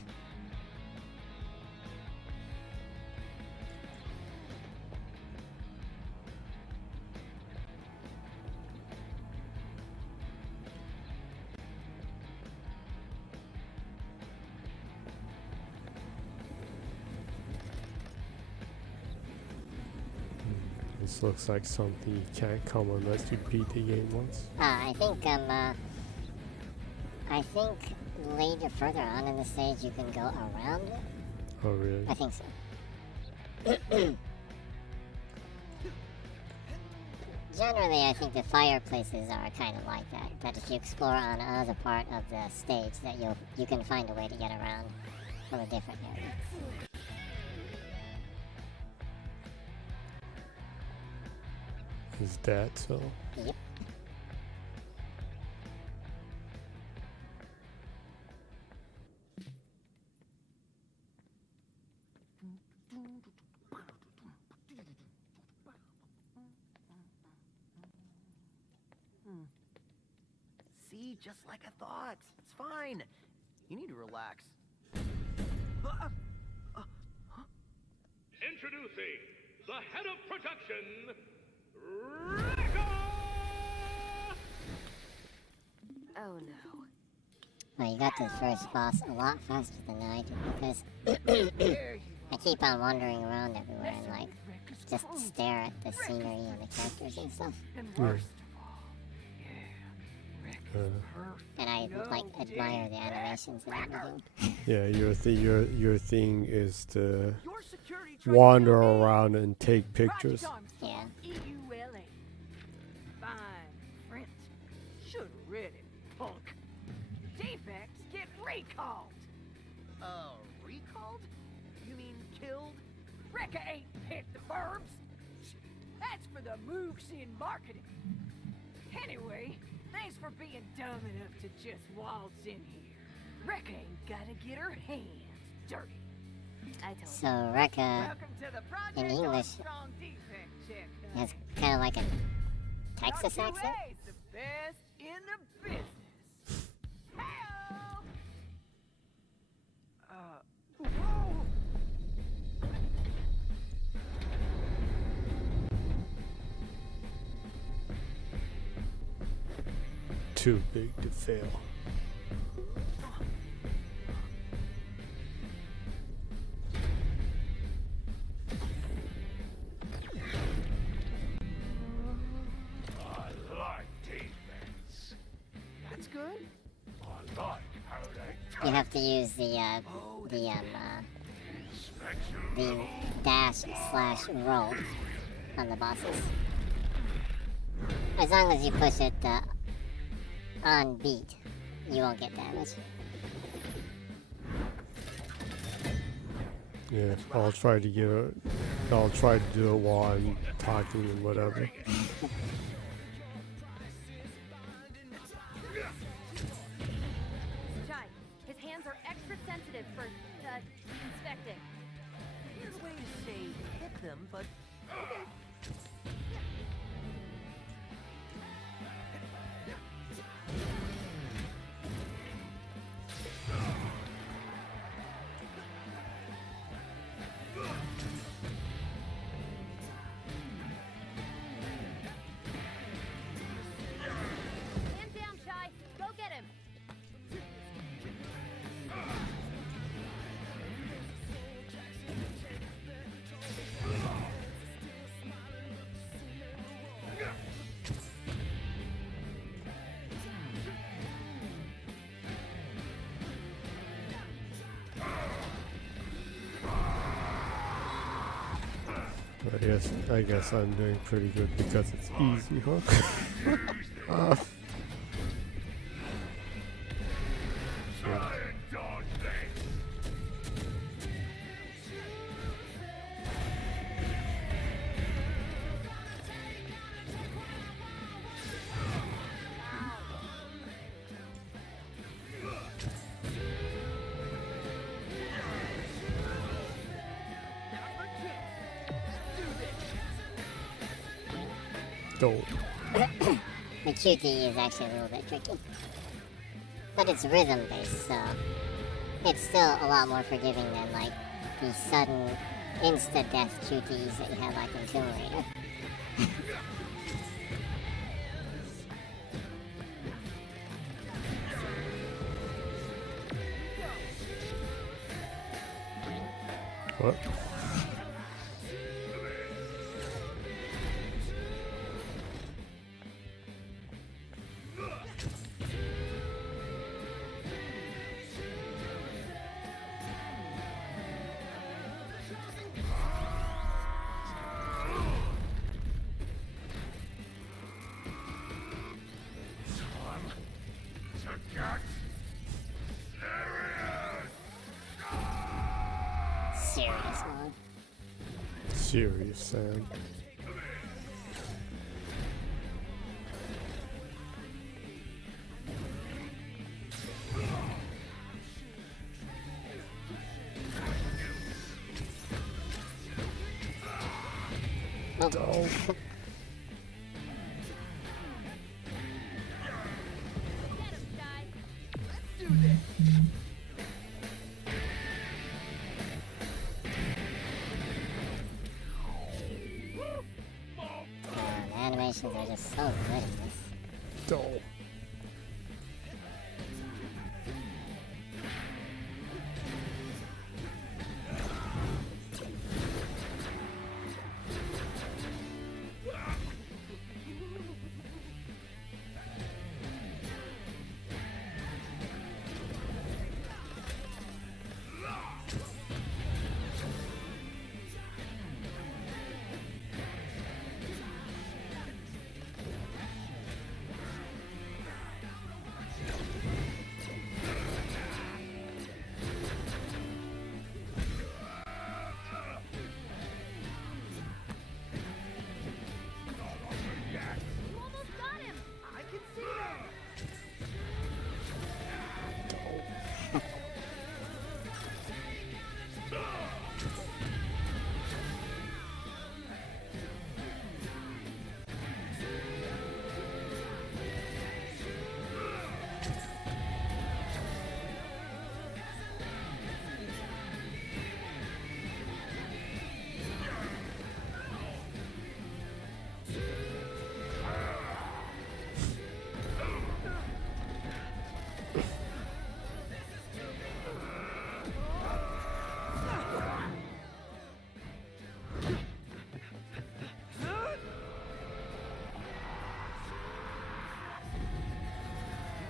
This looks like something you can't come unless you beat the game once. I think later, further on in the stage, you can go around it. Oh, really? I think so. Generally, I think the fireplaces are kind of like that. That if you explore on another part of the stage, that you can find a way to get around from a different area. Is that so? Yep. See, just like I thought. It's fine. You need to relax. Introducing the head of production, Oh no. Well, you got this first boss a lot faster than I do because I keep on wandering around everywhere and like just stare at the scenery and the characters and stuff. And I like admire the animations and everything. Yeah, your thing is to wander around and take pictures. Yeah. Fine print. Should read it, punk. Defects get recalled. Recalled? You mean killed? Rekka ain't picked the verbs. That's for the mooks in marketing. Anyway, thanks for being dumb enough to just waltz in here. Rekka ain't gotta get her hands dirty. I told So Rekka in English has kind of like a Texas accent. The best in the business. Help! Whoa! Too big to fail. You have to use the dash/roll on the bosses. As long as you push it on beat, you won't get damage. Yeah, I'll try to get I'll try to do it while I'm talking and whatever. Chai, his hands are extra sensitive for, inspecting. Weird way to say hit them, but okay. Man down, Chai. Go get him. I guess I'm doing pretty good because it's easy, huh? Don't. The QTE is actually a little bit tricky. But it's rhythm based, so it's still a lot more forgiving than like the sudden insta-death QTEs that you have like in Tomb Raider. What? Serious one. Serious sound. Oh. The animations are just so good in this. Don't.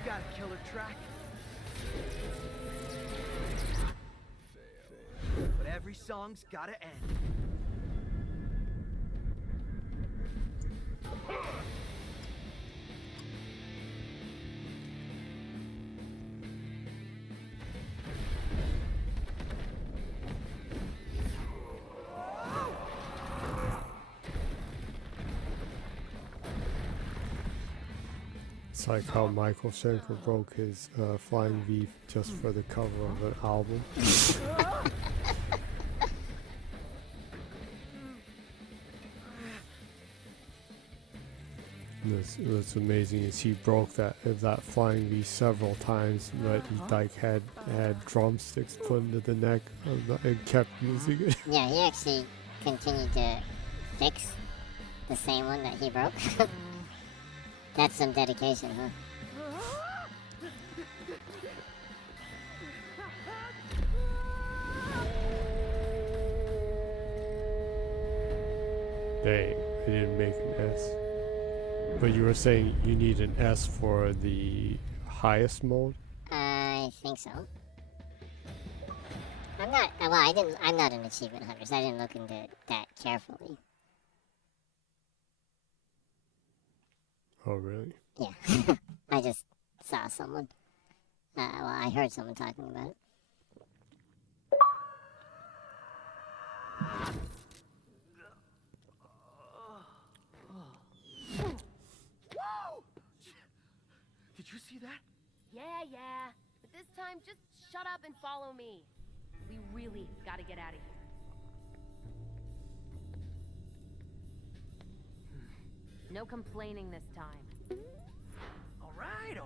Got a killer track. But every song's gotta end. It's like how Michael Schenker broke his Flying V just for the cover of an album. What's amazing is he broke that Flying V several times, but he like had drumsticks put into the neck and kept using it. Yeah, he actually continued to fix the same one that he broke. That's some dedication, huh? Dang, I didn't make an S. But you were saying you need an S for the highest mode? I think so. I'm not. Well, I'm not an achievement hunter, so I didn't look into that carefully. Oh, really? Yeah. I just saw someone. Well, I heard someone talking about it. Whoa! Did you see that? Yeah. But this time, just shut up and follow me. We really gotta get out of here. No complaining this time. All right.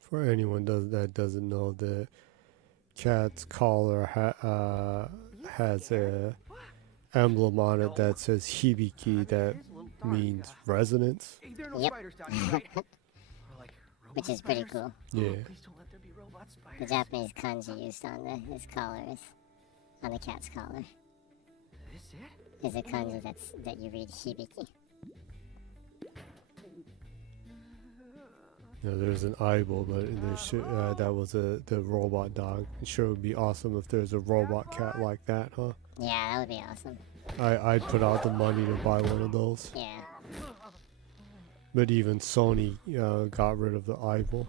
For anyone that doesn't know, the cat's collar has a emblem on it that says Hibiki, that means resonance. Hey, there are no Yep. spiders down here, right? Or like robot Which is pretty spiders? cool. Yeah. Please don't let there be robot spiders. The Japanese kanji used on his collar on the cat's collar This it? is a kanji that you read Hibiki. Yeah, there's an eyeball, but that was the robot dog. It sure would be awesome if there's a robot cat like that, huh? Yeah, that would be awesome. I'd put out the money to buy one of those. Yeah. But even Sony got rid of the eyeball.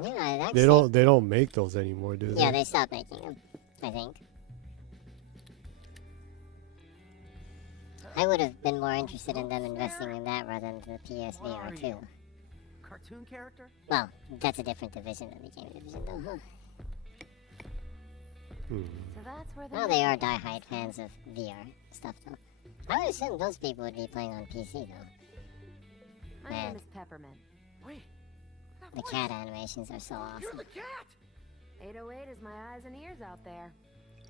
Yeah, They don't make those anymore, do they? Yeah, they stopped making them, I think. I would have been more interested in them investing in that rather than the PSVR 2. Cartoon character? Well, that's a different division of the game division, though, huh? So that's where Well, they are die-hard fans of VR stuff, though. I would assume those people would be playing on PC, though. My Man, name is Peppermint. Wait. the cat animations are so You're awesome. the cat! 808 is my eyes and ears out there.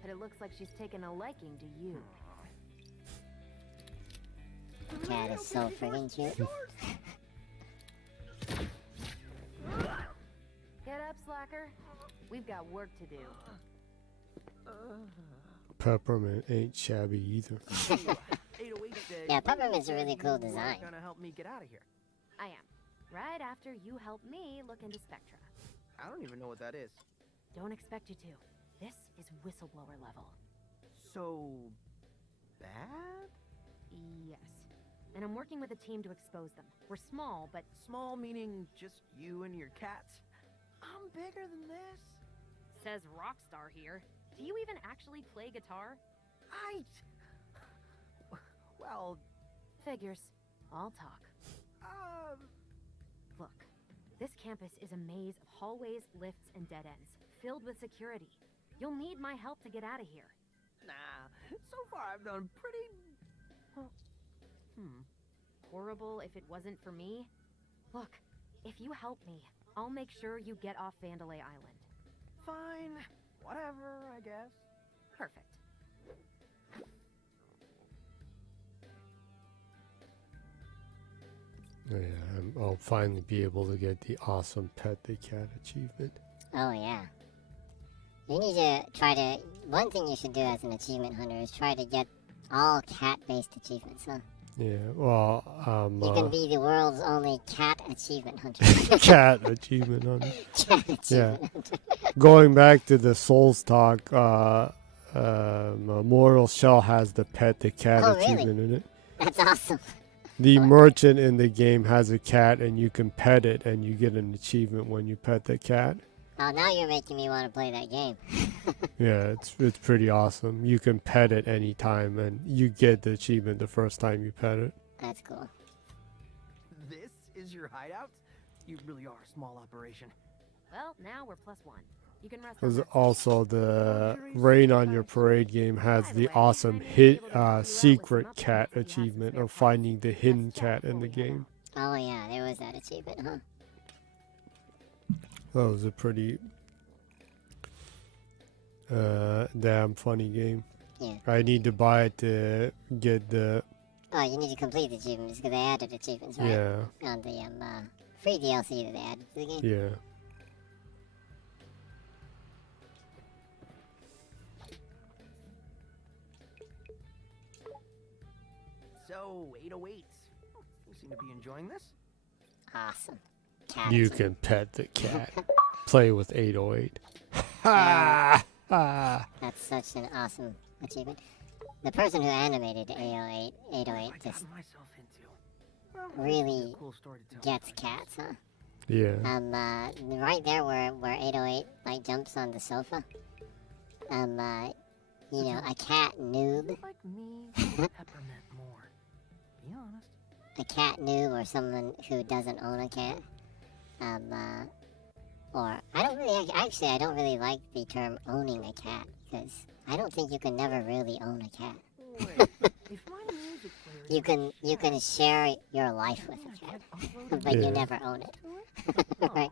But it looks like she's taken a liking to you. The cat is so friggin' cute. Get up, slacker. We've got work to do. Peppermint ain't shabby either. 808 said Yeah, Peppermint's a really cool design. You're gonna help me get out of here. I am. Right after you help me look into Spectra. I don't even know what that is. Don't expect you to. This is whistleblower level. So bad? Yes. And I'm working with a team to expose them. We're small, but Small meaning just you and your cats? I'm bigger than this. says Rockstar here. Do you even actually play guitar? Well, Figures. I'll talk. Look, this campus is a maze of hallways, lifts, and dead ends, filled with security. You'll need my help to get out of here. nah. So far I've done pretty... Horrible if it wasn't for me? Look, if you help me, I'll make sure you get off Vandalay Island. Fine. Whatever, I guess. Perfect. Yeah, I'll finally be able to get the awesome Pet the Cat achievement. Oh, yeah. You need to try to... One thing you should do as an achievement hunter is try to get all cat-based achievements, huh? Yeah, well, You can be the world's only cat achievement hunter. cat achievement on it. Cat Yeah. achievement hunter. Going back to the Souls talk, Memorial Shell has the Pet the Cat Oh, really? achievement in it. That's awesome. The merchant in the game has a cat, and you can pet it, and you get an achievement when you pet the cat. Oh, now you're making me want to play that game. Yeah, it's pretty awesome. You can pet it anytime, and you get the achievement the first time you pet it. That's cool. is your hideout? You really are a small operation. Well, now we're +1. You can rest on Because that. also the Rain on Your Parade game has the awesome secret cat achievement of finding the hidden cat in the game. Oh yeah, there was that achievement, huh? That was a pretty damn funny game. Yeah. I need to buy it to get the... Oh, you need to complete the achievements because they added achievements, right? Yeah. On the free DLC that they added to the game. Yeah. So, 808s. You seem to be enjoying this. Awesome. Cat You achievement. can pet the cat. Play with 808. That's such an awesome achievement. The person who animated 808 just really gets cats, huh? Yeah. Right there where 808 like jumps on the sofa. You know, a cat noob. Like me, peppermint more. Be honest. A cat noob or someone who doesn't own a cat. Or I don't really like the term owning a cat because I don't think you can never really own a cat. Wait, if my music player You can share your life with a cat, but you never own it. Right?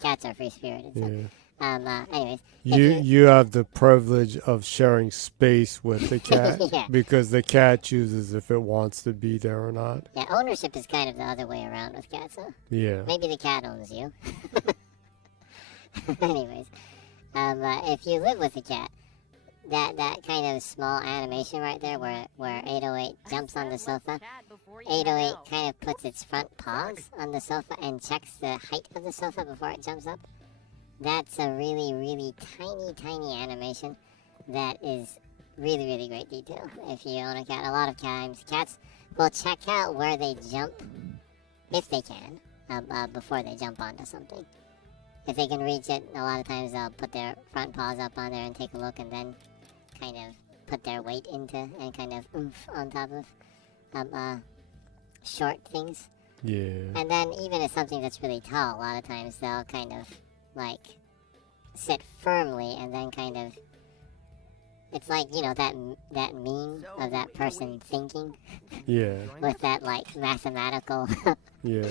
Cats are free spirited. So. Yeah. Anyways, You have the privilege of sharing space with the cat Yeah. because the cat chooses if it wants to be there or not. yeah, ownership is kind of the other way around with cats, huh? Yeah. Maybe the cat owns you. Anyways, if you live with a cat, that kind of small animation right there where 808 jumps on the sofa, 808 kind of puts its front paws on the sofa and checks the height of the sofa before it jumps up. That's a really, really tiny animation that is really, really great detail. If you own a cat, a lot of times cats will check out where they jump, if they can, before they jump onto something. If they can reach it, a lot of times they'll put their front paws up on there and take a look and then kind of put their weight into and kind of oomph on top of short things. Yeah. And then even if something that's really tall, a lot of times they'll kind of like sit firmly and then kind of, it's like, you know, that meme of that person thinking Yeah. with that like mathematical Yeah.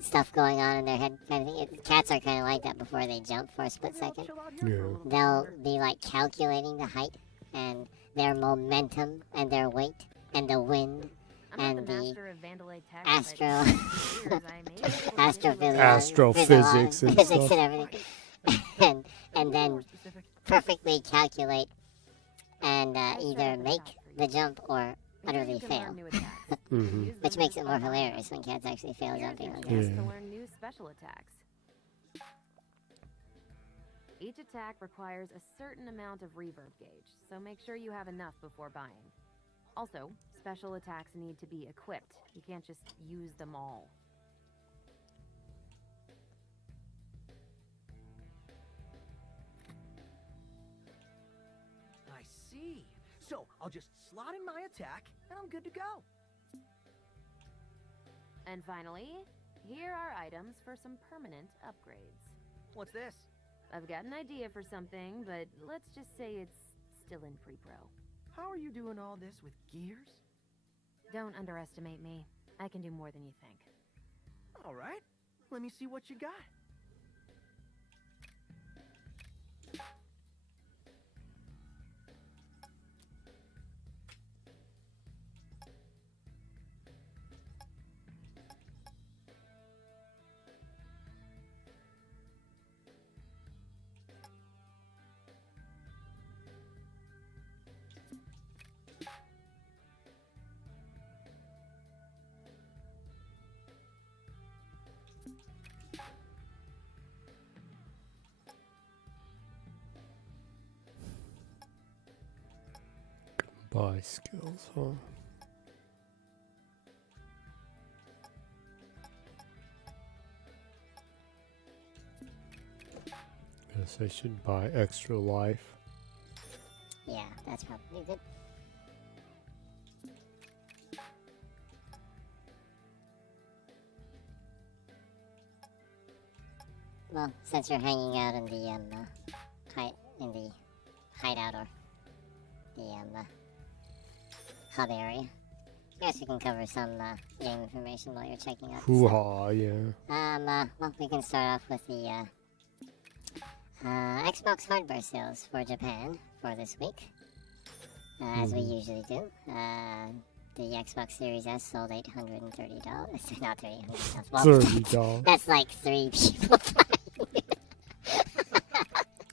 stuff going on in their head kind of thing. Cats are kind of like that before they jump for a split second. Yeah. They'll be like calculating the height and their momentum and their weight and the wind and the astrophysics and physics stuff. and everything, and then perfectly calculate and either make the jump or utterly fail, Mm-hmm. which makes it more hilarious when cats actually fail jumping on Yeah. cats. To learn new special attacks. Each attack requires a certain amount of reverb gauge, so make sure you have enough before buying. Also, special attacks need to be equipped. You can't just use them all. I see. So, I'll just slot in my attack, and I'm good to go. And finally, here are items for some permanent upgrades. What's this? I've got an idea for something, but let's just say it's still in pre-pro. How are you doing all this with gears? Don't underestimate me. I can do more than you think. All right. Let me see what you got. Buy skills, huh? Guess I should buy extra life. Yeah, that's probably good. well, since you're hanging out in the hideout or the hub area, I guess we can cover some game information while you're checking out. Hoo-ha, yeah. Well, we can start off with the Xbox hardware sales for Japan for this week, as we usually do. The Xbox Series S sold $830. Not $300. Well, $30. That's like 3 people.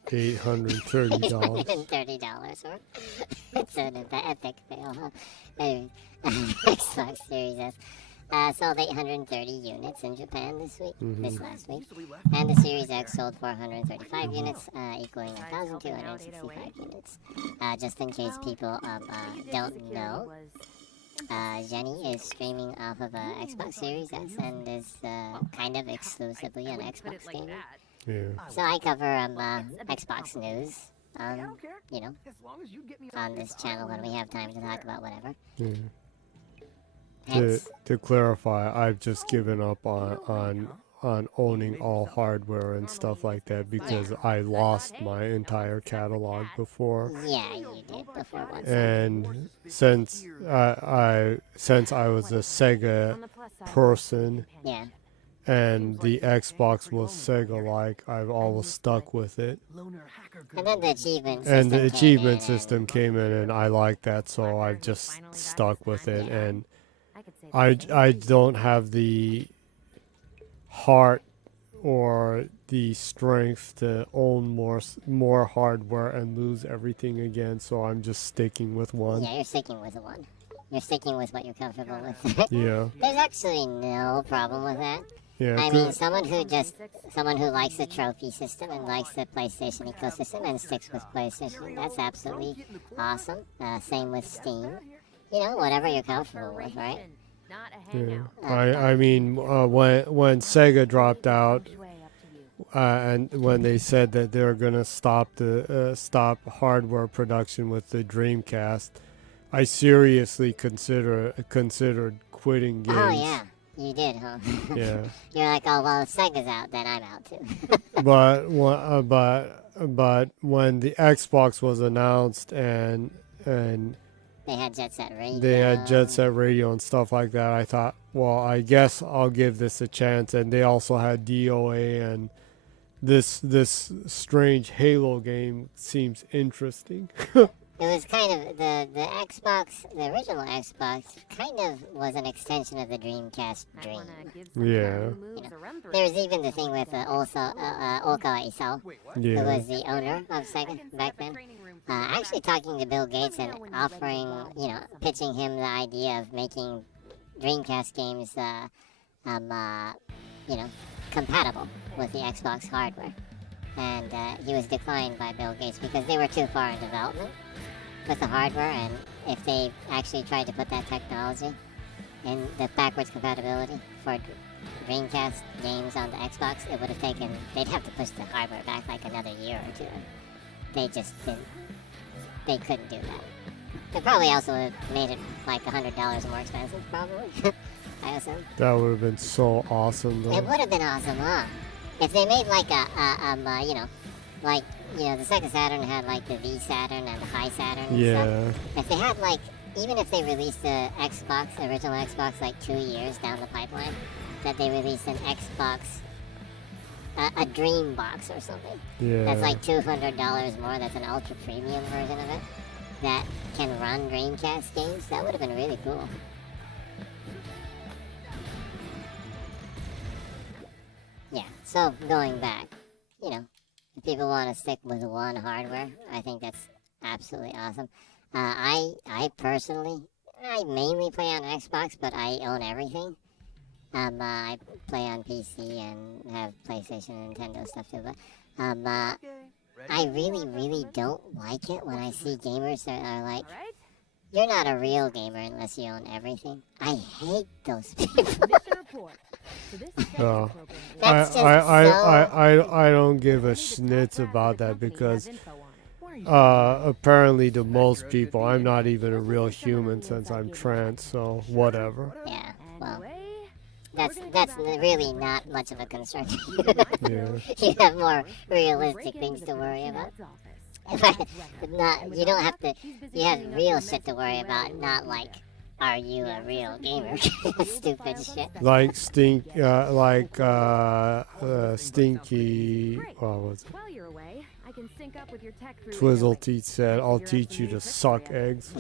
$830. $830. It's an epic fail, huh? Anyway, Xbox Series S sold 830 units in Japan this week, this last week, and the Series X sold 435 units, equaling 1,265 units. Just in case people don't know, Jenny is streaming off of Xbox Series S and is kind of exclusively an Xbox gamer. Yeah. So I cover Xbox news, you know, on this channel when we have time to talk about whatever. Yeah. Hence, To clarify, I've just given up on owning all hardware and stuff like that because I lost my entire catalog before. yeah, you did before once. And since I was a Sega person, Yeah. and the Xbox was Sega-like, I've always stuck with it. And then the achievement And the system achievement came in system came in, and I like that, so I've just stuck with it. And I don't have the heart or the strength to own more hardware and lose everything again, so I'm just sticking with one. Yeah, you're sticking with the one. You're sticking with what you're comfortable with. Yeah. There's actually no problem with that. Yeah. I mean, someone who likes the trophy system and likes the PlayStation ecosystem and sticks with PlayStation, that's absolutely awesome. Same with Steam. You know, whatever you're comfortable with, right? Yeah. I mean, when Sega dropped out, and when they said that they were gonna stop hardware production with the Dreamcast, I seriously considered quitting games. Oh yeah, you did, huh? Yeah. You're like, oh well, if Sega's out, then I'm out too. but when the Xbox was announced and they had Jet Set Radio. They had Jet Set Radio and stuff like that, I thought, well, I guess I'll give this a chance. And they also had DOA, and this strange Halo game seems interesting. It was kind of the Xbox, the original Xbox, kind of was an extension of the Dreamcast dream. Yeah. You know, there was even the thing with Okawa Isao, who was the owner of Sega back then. Actually talking to Bill Gates and offering, you know, pitching him the idea of making Dreamcast games, you know, compatible with the Xbox hardware. And he was declined by Bill Gates because they were too far in development with the hardware, and if they actually tried to put that technology in the backwards compatibility for Dreamcast games on the Xbox, it would have taken, they'd have to push the hardware back like another year or two. They just didn't, they couldn't do that. They probably also would have made it like $100 more expensive, probably, I assume. That would have been so awesome, though. It would have been awesome, huh? If they made like you know, like, you know, the Sega Saturn had like the V Saturn and the High Saturn and stuff. If they had like, even if they released the Xbox, the original Xbox, like 2 years down the pipeline, that they released an Xbox, a Dream Box or something. Yeah. That's like $200 more. That's an ultra premium version of it that can run Dreamcast games. That would have been really cool. Yeah. So going back, you know, if people want to stick with one hardware, I think that's absolutely awesome. I personally, I mainly play on Xbox, but I own everything. I play on PC and have PlayStation and Nintendo stuff too, but I really don't like it when I see gamers that are like, you're not a real gamer unless you own everything. I hate those people. I don't give a schnitz about that because apparently to most people I'm not even a real human since I'm trans, so whatever. Yeah, well, that's really not much of a concern. Yeah. You have more realistic things to worry about. You don't have to. You have real shit to worry about, not like, are you a real gamer? Stupid shit. Like Stinky. What was it? While you're away, I can sync up with your tech through Twizzle interlinks. Teeth said, "I'll teach you to suck eggs."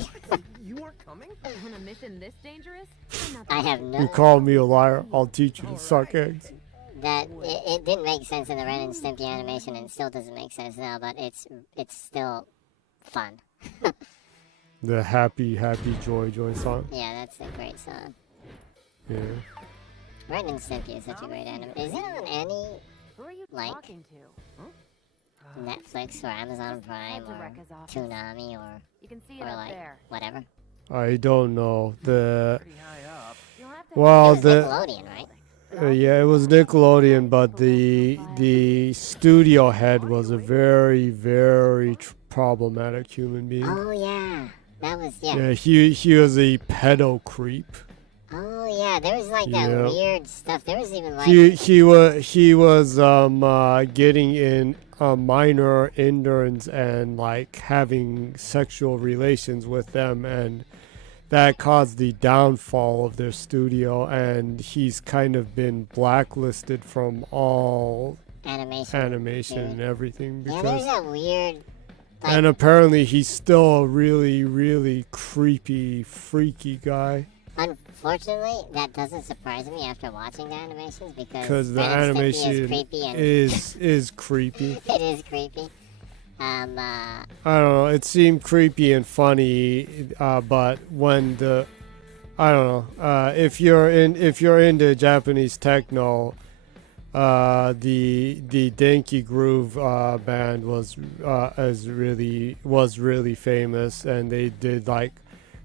You aren't coming? On a mission this dangerous? I have no. You call me a liar, I'll teach you to suck eggs. That it didn't make sense in the Ren and Stimpy animation, and still doesn't make sense now. But it's still fun. The happy joy song. Yeah, that's a great song. Yeah. Ren and Stimpy is such a great anime. Is it on any Who are you like talking to? Netflix or Amazon Prime or Rekka's office. Toonami or You can see it or up like there. whatever? I don't know. Pretty high up. You'll have to It Well, was the Nickelodeon, right? yeah, it was Nickelodeon, but the studio head was a very problematic human being. Oh yeah, that was yeah. Yeah, he was a pedo creep. Oh yeah, there was like that Yeah. weird stuff. There was even like He was getting in minor interns and like having sexual relations with them, and that caused the downfall of their studio, and he's kind of been blacklisted from all animation and everything Yeah, there's because that weird. Like, and apparently he's still a really creepy freaky guy. unfortunately, that doesn't surprise me after watching the animations Because the Ren and Stimpy animation is creepy and is creepy. it is creepy. I don't know. It seemed creepy and funny, but when I don't know. If you're into Japanese techno, the Denki Groove band was really famous, and they did like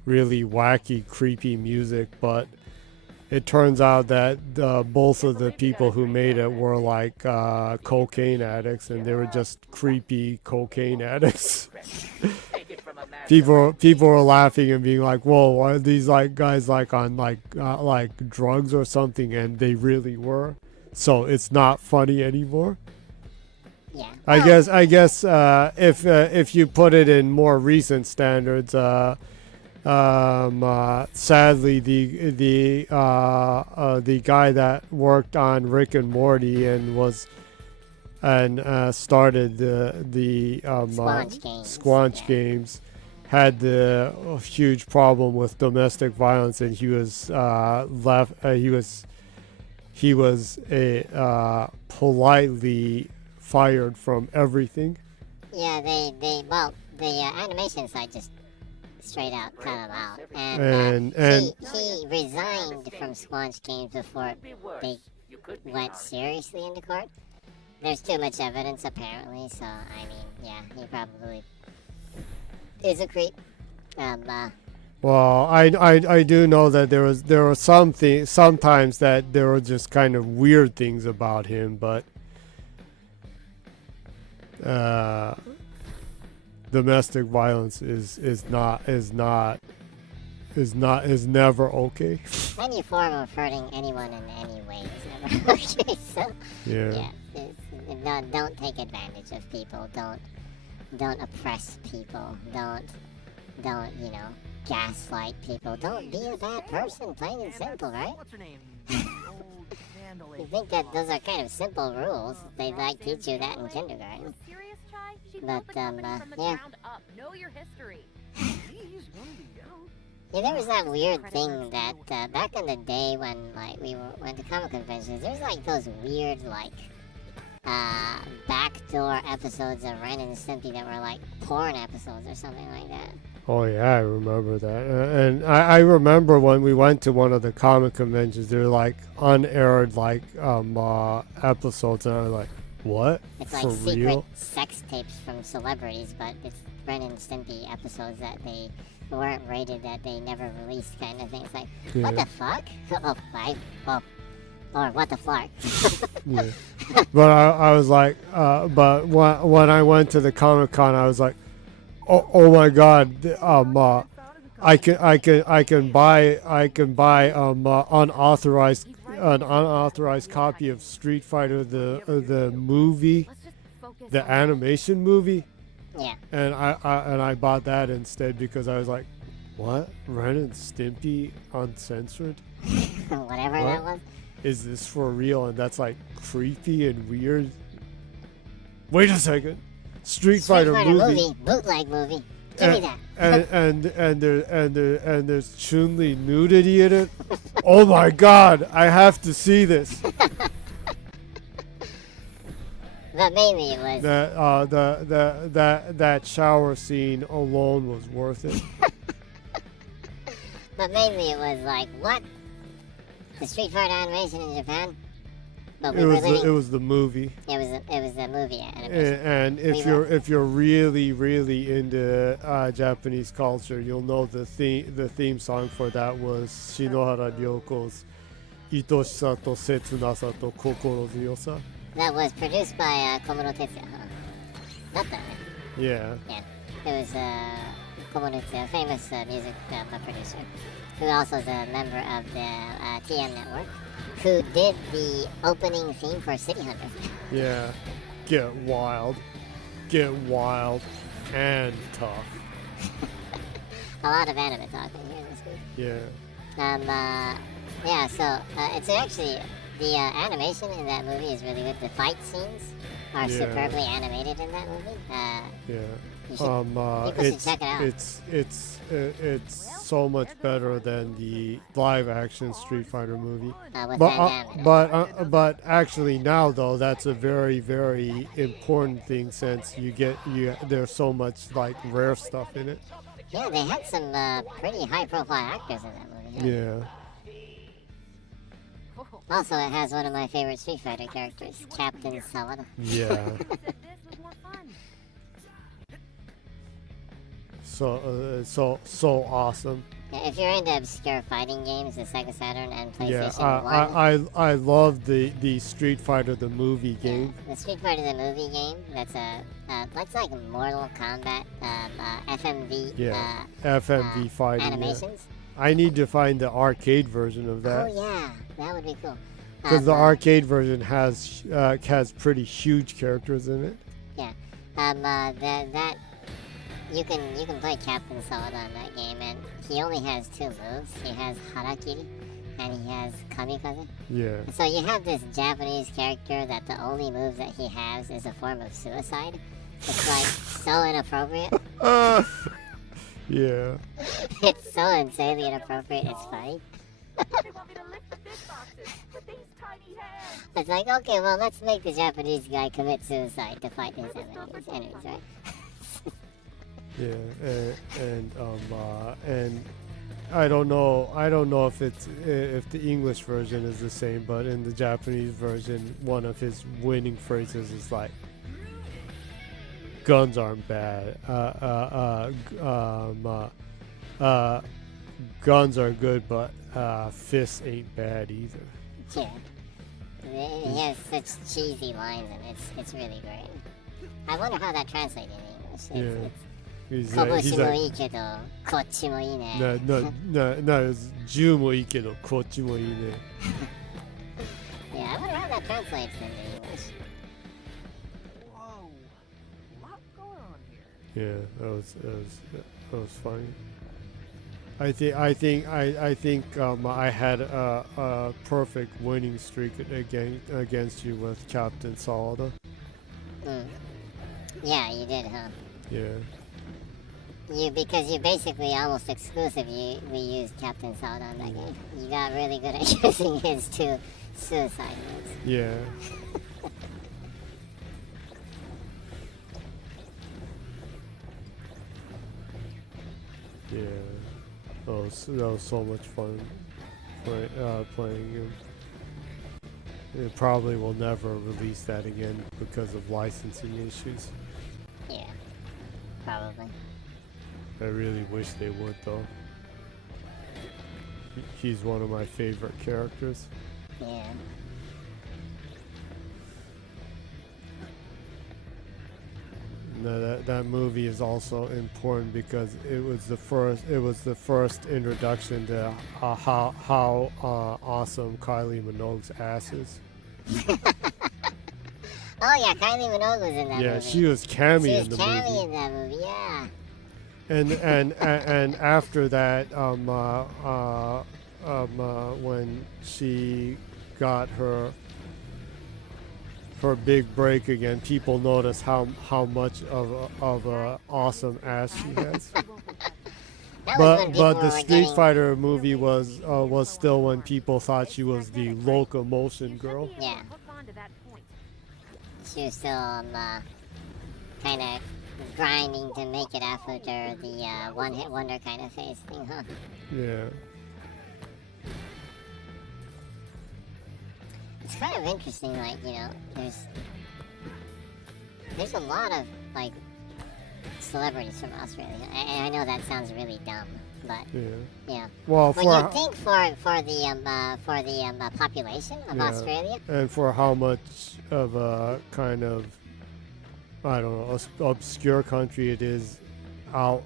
really wacky, creepy music. But it turns out that both of the people who made it were like cocaine addicts, and they were just creepy cocaine addicts. people were laughing and being like, "Whoa, are these like guys like on like drugs or something?" And they really were. So it's not funny anymore. yeah. I guess if you put it in more recent standards, sadly, the guy that worked on Rick and Morty and started the Squanch Games had the huge problem with domestic violence, and he was politely fired from everything. Yeah, the animation side just straight out cut him out, And he resigned from Squanch Games before they went seriously into court. There's too much evidence apparently, so I mean, yeah, he probably is a creep. Well, I do know that there were sometimes that there were just kind of weird things about him, but domestic violence is never okay. Any form of hurting anyone in any way is never okay. So Yeah. don't take advantage of people. Don't oppress people. Don't gaslight people. Don't be a bad person. Plain and simple, right? What's her name? You think that those are kind of simple rules? They like teach you that in kindergarten. Serious, Chai? She But, built the company from the yeah. ground up. Know your history. Yeah, there was that weird thing that back in the day when like we went to comic conventions, there's like those weird like backdoor episodes of Ren and Stimpy that were like porn episodes or something like that. Oh yeah, I remember that. And I remember when we went to one of the comic conventions, there were like unaired like episodes, and I was like, what? It's For like secret real? sex tapes from celebrities, but it's Ren and Stimpy episodes that they weren't rated, that they never released, kind of thing. It's like, what Yeah. the fuck? Or what the fuck? Yeah. But I was like, but when I went to the Comic-Con, I was like, oh my God, I can buy unauthorized an unauthorized copy of Street Fighter the movie, Let's just focus the on animation movie, Yeah. and I bought that instead because I was like, what? Ren and Stimpy uncensored? Whatever What? that was. Is this for real? And that's like creepy and weird. Wait a second. Street Fighter movie. Bootleg movie. Give me that. and there's Chun-Li nudity in it. Oh my god, I have to see this. But mainly it was. That shower scene alone was worth it. But mainly it was like, what? The Street Fighter animation in Japan? But we were living. It was the movie. It was a movie animation. And if you're really into Japanese culture, you'll know the theme song for that was Shinohara Ryoko's Itoshisa to Setsunasa to Kokoro Zuyosa. That was produced by Komuro Tetsuya. Not that. Yeah. Yeah. It was Komuro Tetsuya, a famous music producer, who also is a member of the TM Network, who did the opening theme for City Hunter. Yeah. Get wild and tough. A lot of anime talking here this week. Yeah. Yeah, so it's actually, the animation in that movie is really good. The fight scenes are superbly animated in that movie. Yeah. People should check it out. It's so much better than the live action Street Fighter movie. With Van Damme. But actually now though, that's a very, very important thing since there's so much like rare stuff in it. Yeah, they had some pretty high profile actors in that movie. Yeah. Also, it has one of my favorite Street Fighter characters, Captain Sawada. Yeah. this was more fun. So awesome. Yeah, if you're into obscure fighting games, the Sega Saturn and PlayStation Yeah, 1. I love the Street Fighter the movie game. The Street Fighter the movie game, that's like Mortal Kombat, FMV. Yeah, FMV fighting. Animations. Yeah. I need to find the arcade version of that. Oh yeah, that would be cool. Because the arcade version has pretty huge characters in it. Yeah, that you can play Captain Sawada on that game, and he only has 2 moves. He has Harakiri, and he has Kamikaze. Yeah. So you have this Japanese character that the only move that he has is a form of suicide. It's like so inappropriate. Yeah. It's so insanely inappropriate. It's funny. They want me to lift the big boxes with these tiny hands. It's like, okay, well, let's make the Japanese guy commit suicide to fight his enemies, right? Yeah, and I don't know if the English version is the same, but in the Japanese version, one of his winning phrases is like, "Guns aren't bad. Guns are good, but fists ain't bad either." Yeah. He has such cheesy lines, and it's really great. I wonder how that translates in English. Yeah. He's 拳も like, いいけど、こっちもいいね。銃もいいけど、こっちもいいね。 Yeah, I wonder how that translates into English. Whoa. Lot going on here. Yeah, that was funny. I think I had a perfect winning streak against you with Captain Sawada. Yeah, you did, huh? Yeah. Because you basically almost exclusively used Captain Sawada on that game. You got really good at using his 2 suicide moves. Yeah. Yeah. That was so much fun playing him. It probably will never release that again because of licensing issues. Yeah, probably. I really wish they would, though. He's one of my favorite characters. Yeah. that movie is also important because it was the first introduction to how awesome Kylie Minogue's ass is. Oh yeah, Kylie Minogue was in that movie. Yeah, she was Cammy in the movie. She was Cammy in that movie, yeah. And after that, when she got her big break again, people noticed how much of a awesome ass she has. But the Street Fighter movie was still when people thought she was the locomotion girl. Yeah. She was still kind of grinding to make it after the one-hit wonder kind of phase thing, huh? Yeah. It's kind of interesting, like, you know, there's a lot of, like, celebrities from Australia. I know that sounds really dumb, but yeah. Well, when you think for the population of Australia, and for how much of a kind of, I don't know, obscure country it is, out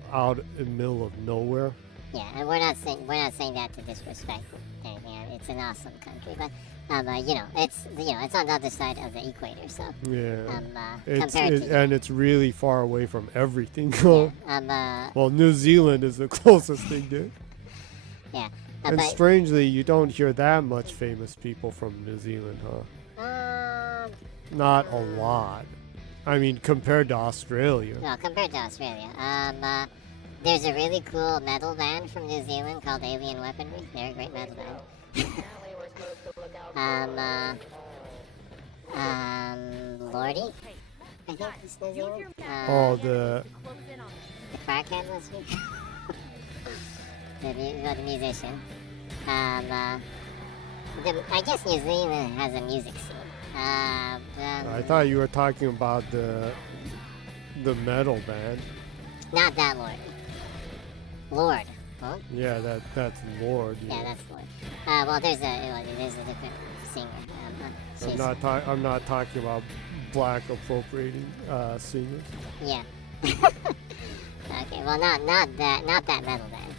in the middle of nowhere. Yeah, and we're not saying that to disrespect anything. It's an awesome country, but you know, it's on the other side of the equator, so and it's really far away from everything. Well, New Zealand is the closest thing to it. Yeah, and strangely, you don't hear that much famous people from New Zealand, huh? Not a lot. I mean, compared to Australia. No, compared to Australia. There's a really cool metal band from New Zealand called Alien Weaponry. They're a great metal band. Lordy, I think it's New Zealand. The crackhead listener. the musician. I guess New Zealand has a music scene. I thought you were talking about the metal band. Not that Lord. Huh? Yeah, that's Lord. Yeah, that's Lord. Well, there's a different singer. I'm not talking about black appropriating singers. Yeah. Okay. Well, not that metal band.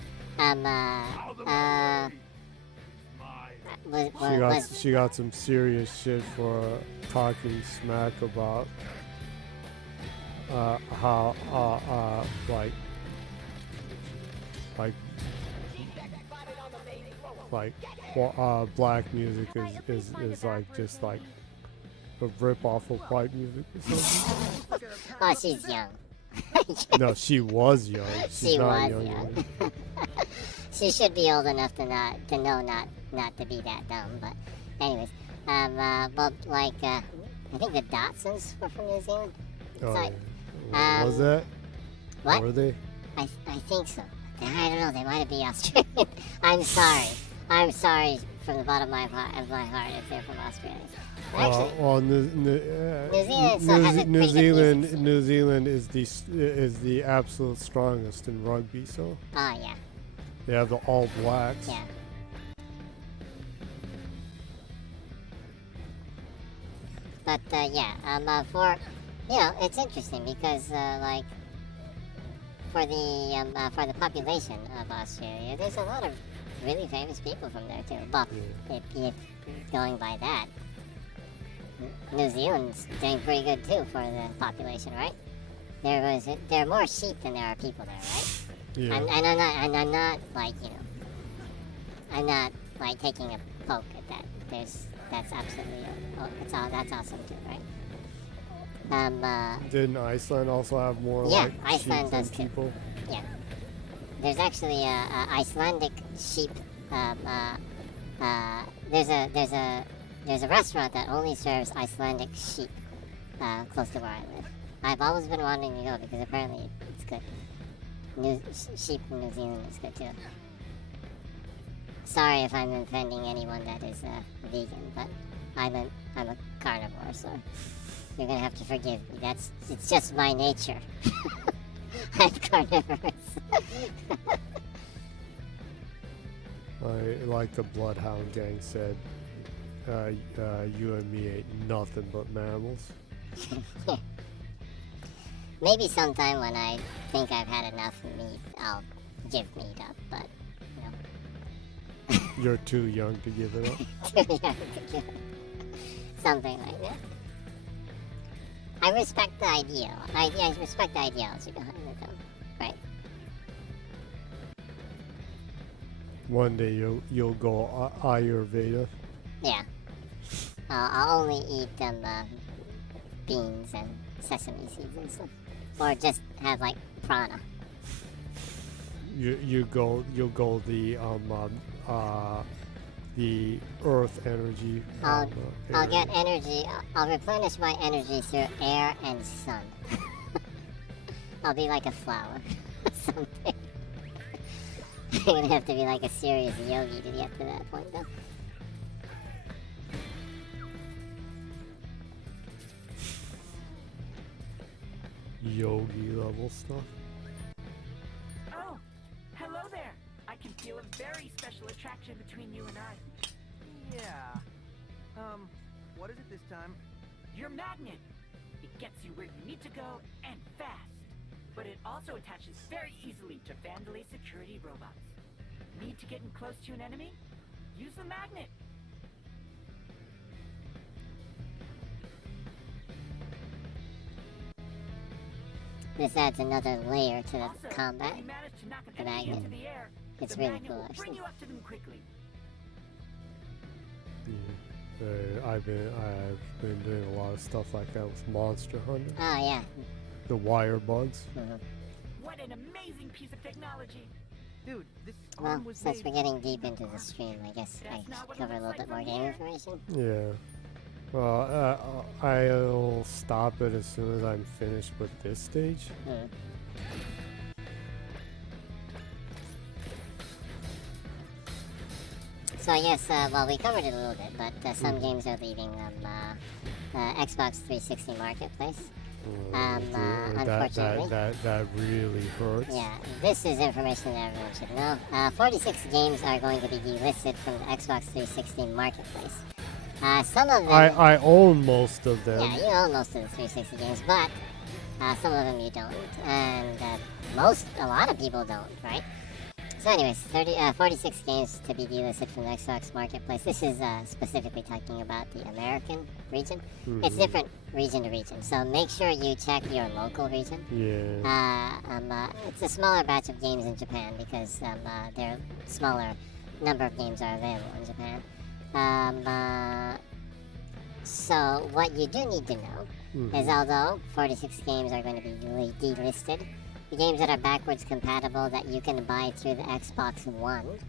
She got some serious shit for talking smack about how black music is like just like a rip off of white music or something. Oh, she's young. No, she was young. She's not young. She should be old enough to know not to be that dumb. But anyways, but like I think the Dotsons were from New Zealand. Was that? What? Were they? I think so. I don't know. They might be Australian. I'm sorry from the bottom of my heart if they're from Australia. Actually, New Zealand is the absolute strongest in rugby. So. Oh yeah. They have the All Blacks. Yeah. But for it's interesting because like for the population of Australia, there's a lot of really famous people from there too. But if going by that, New Zealand's doing pretty good too for the population, right? There are more sheep than there are people there, right? Yeah. And I'm not like I'm not like taking a poke at that. That's absolutely that's awesome too, right? Didn't Iceland also have more Iceland does than people? Too. Yeah. There's actually a Icelandic sheep. There's a restaurant that only serves Icelandic sheep close to where I live. I've always been wanting to go because apparently it's good. Sheep in New Zealand is good too. Sorry if I'm offending anyone that is vegan, but I'm a carnivore, so you're gonna have to forgive me. It's just my nature. I'm carnivorous. Like the Bloodhound Gang said, you and me ain't nothing but mammals. Maybe sometime when I think I've had enough meat, I'll give meat up, but, you know. You're too young to give it up. Too young to give something like that. I respect the ideal. I respect the ideology behind it, though. Right? One day you'll go Ayurveda. Yeah. I'll only eat beans and sesame seeds and stuff, or just have like prana. You'll go the earth energy. I'll get energy. I'll replenish my energy through air and sun. I'll be like a flower. Something. I'm gonna have to be like a serious yogi to get to that point, though. Yogi level stuff. Oh, hello there. I can feel a very special attraction between you and I. Yeah. What is it this time? Your magnet. It gets you where you need to go and fast. But it also attaches very easily to Vandalay security robots. Need to get in close to an enemy? Use the magnet. This adds another layer to the Also, combat. if you manage to knock an The enemy magnet. into the air, It's the really magnet cool, will actually. bring you up to them quickly. I've been doing a lot of stuff like that with Monster Hunter. Oh, yeah. The wire bugs. What an amazing piece of technology. Dude, this Well, arm was since made we're getting deep into the stream, I guess I should cover a little bit more game information. Yeah. Well, I'll stop it as soon as I'm finished with this stage. So yes, well, we covered it a little bit, but some games are leaving Xbox 360 Marketplace. Unfortunately. That really hurts. Yeah, this is information that everyone should know. 46 games are going to be delisted from the Xbox 360 Marketplace. Some of them... I own most of them. Yeah, you own most of the 360 games, but some of them you don't. And a lot of people don't, right? So anyways, 46 games to be delisted from the Xbox Marketplace. This is specifically talking about the American region. It's different region to region, so make sure you check your local region. Yeah. It's a smaller batch of games in Japan because their smaller number of games are available in Japan. So what you do need to know is although 46 games are going to be delisted, the games that are backwards compatible that you can buy through the Xbox One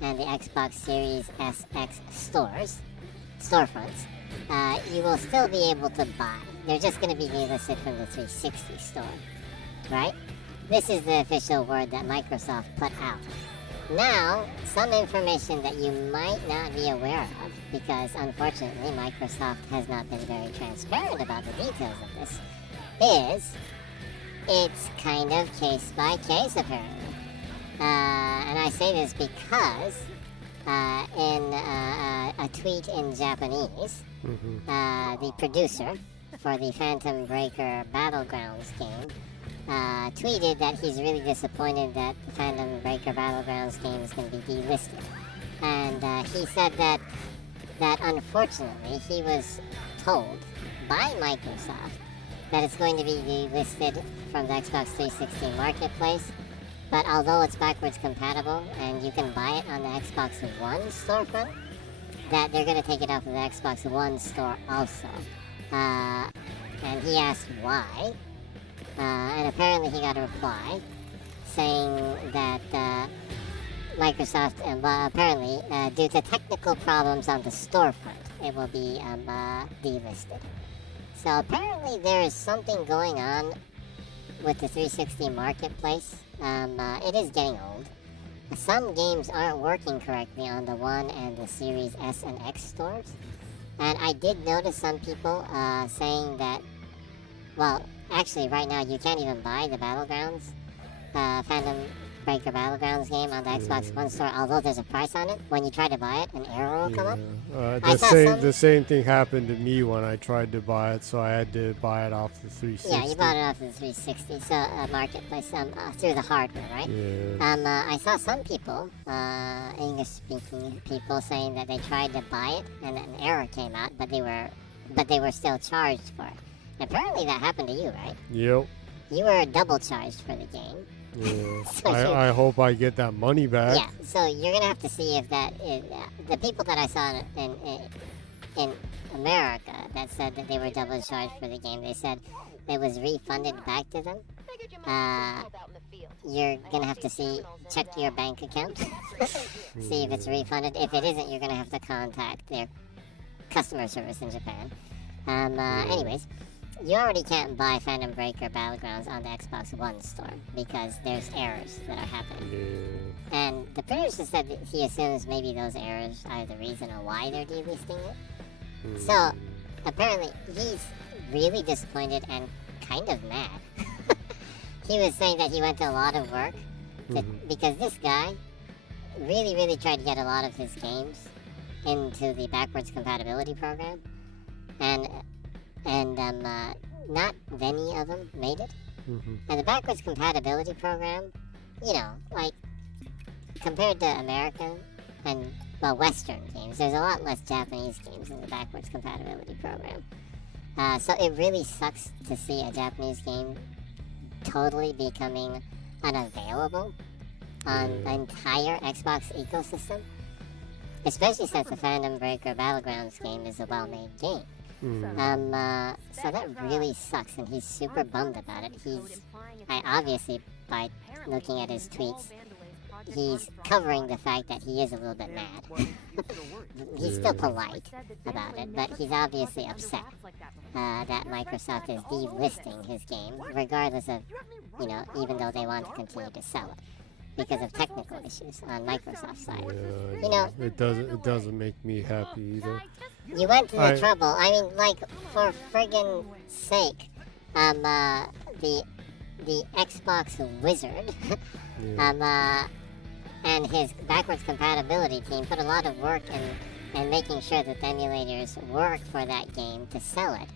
and the Xbox Series SX storefronts, you will still be able to buy. They're just going to be delisted from the 360 store, right? This is the official word that Microsoft put out. Now, some information that you might not be aware of, because unfortunately Microsoft has not been very transparent about the details of this, is it's kind of case by case apparently. And I say this because in a tweet in Japanese, the producer for the Phantom Breaker Battlegrounds game tweeted that he's really disappointed that the Phantom Breaker Battlegrounds game is going to be delisted. And he said that unfortunately he was told by Microsoft that it's going to be delisted from the Xbox 360 Marketplace, but although it's backwards compatible and you can buy it on the Xbox One storefront, that they're going to take it off of the Xbox One store also. And he asked why, and apparently he got a reply saying that Microsoft, apparently, due to technical problems on the storefront, it will be delisted. So apparently there is something going on with the 360 Marketplace. It is getting old. Some games aren't working correctly on the One and the Series S and X stores. And I did notice some people saying that, well, actually right now you can't even buy the Battlegrounds Phantom Breaker Battlegrounds game on the Xbox One store, although there's a price on it, when you try to buy it, an error will come up. The same thing happened to me when I tried to buy it, so I had to buy it off the 360. Yeah, you bought it off the 360, so marketplace through the hardware, right? Yeah. I saw some people, English-speaking people, saying that they tried to buy it and an error came out, but they were still charged for it. Apparently, that happened to you, right? Yep. You were double charged for the game. Yeah. So I hope I get that money back. Yeah, so you're gonna have to see if that is, the people that I saw in America that said that they were double charged for the game. They said it was refunded back to them. You're gonna have to check your bank account, see if it's refunded. If it isn't, you're gonna have to contact their customer service in Japan. Anyways. You already can't buy Phantom Breaker Battlegrounds on the Xbox One store because there's errors that are happening. Yeah. And the producer said that he assumes maybe those errors are the reason why they're delisting it. So, apparently, he's really disappointed and kind of mad. He was saying that he went to a lot of work because this guy really, really tried to get a lot of his games into the backwards compatibility program. And not many of them made it. And the backwards compatibility program, like, compared to American and, Western games, there's a lot less Japanese games in the backwards compatibility program. So it really sucks to see a Japanese game totally becoming unavailable on the entire Xbox ecosystem, especially since the Phantom Breaker Battlegrounds game is a well-made game. So that really sucks, and he's super bummed about it. Obviously, by looking at his tweets, he's covering the fact that he is a little bit mad. He's still polite about it, but he's obviously upset that Microsoft is delisting his game, regardless of, even though they want to continue to sell it, because of technical issues on Microsoft's side. Yeah, it doesn't make me happy either. You went to the trouble. I mean, like, for friggin' sake, the Xbox wizard, and his backwards compatibility team put a lot of work in making sure that the emulators work for that game to sell it.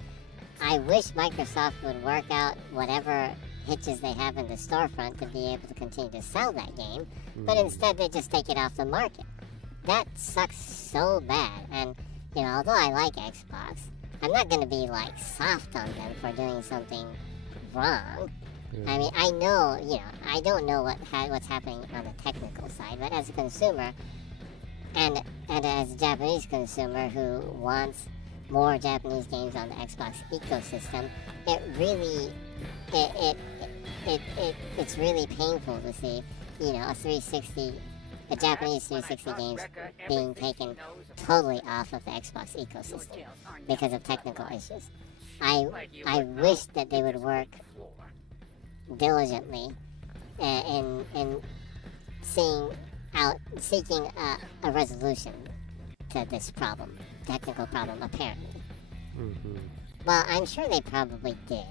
I wish Microsoft would work out whatever hitches they have in the storefront to be able to continue to sell that game, but instead they just take it off the market. That sucks so bad, and although I like Xbox, I'm not going to be, like, soft on them for doing something wrong. I mean, I know, I don't know what's happening on the technical side, but as a consumer, and as a Japanese consumer who wants more Japanese games on the Xbox ecosystem, it really, it's really painful to see, a Japanese 360 games being taken totally off of the Xbox ecosystem because of technical issues. I wish that they would work diligently in seeking a resolution to this technical problem, apparently. Well, I'm sure they probably did.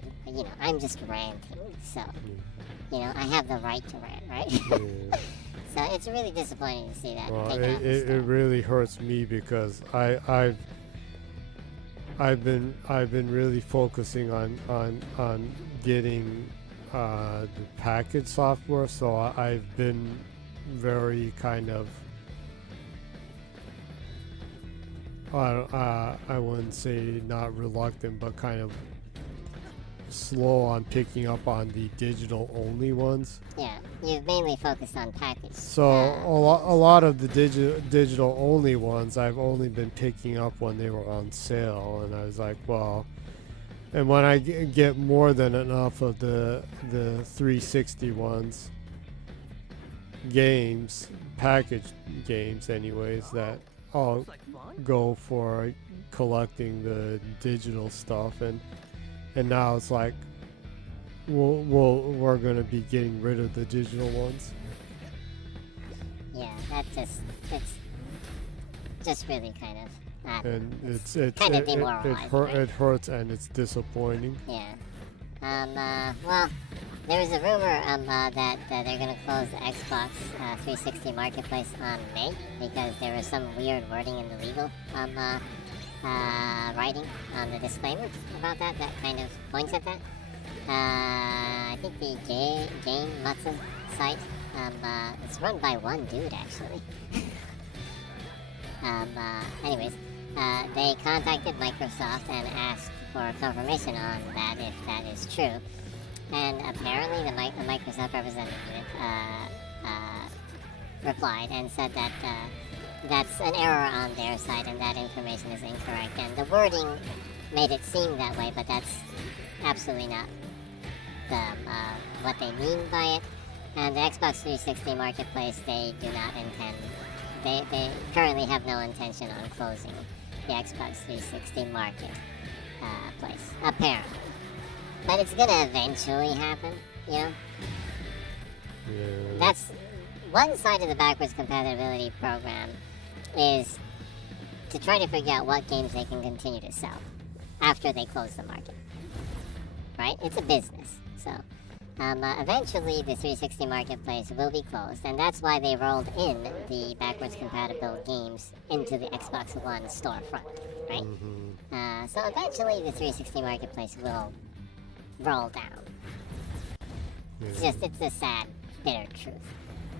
I'm just ranting, so, I have the right to rant, right? So it's really disappointing to see that. Well, it really hurts me because I've been really focusing on getting the package software, so I've been very kind of I wouldn't say not reluctant, but kind of slow on picking up on the digital only ones. Yeah, you've mainly focused on package. So a lot of the digital only ones I've only been picking up when they were on sale, and I was like, well, and when I get more than enough of the 360 ones games, package games anyways, that I'll go for collecting the digital stuff, and now it's like we're gonna be getting rid of the digital ones. Yeah, it's just really kind of and it's kind of demoralizing. It hurts and it's disappointing. Yeah. Well, There was a rumor that they're going to close the Xbox 360 Marketplace on May because there was some weird wording in the legal writing on the disclaimer about that kind of points at that. I think the Game Matsu site, it's run by one dude actually. Anyways, they contacted Microsoft and asked for confirmation on that if that is true. And apparently the Microsoft representative replied and said that that's an error on their side and that information is incorrect. And the wording made it seem that way, but that's absolutely not what they mean by it. And the Xbox 360 Marketplace, they do not intend, they currently have no intention on closing the Xbox 360 Marketplace, apparently. But it's gonna eventually happen, you know? Yeah. That's one side of the backwards compatibility program is to try to figure out what games they can continue to sell after they close the market. Right? It's a business. So, eventually the 360 Marketplace will be closed, and that's why they rolled in the backwards compatible games into the Xbox One storefront, right? Mm-hmm. So eventually the 360 Marketplace will roll down. Yeah. It's a sad, bitter truth.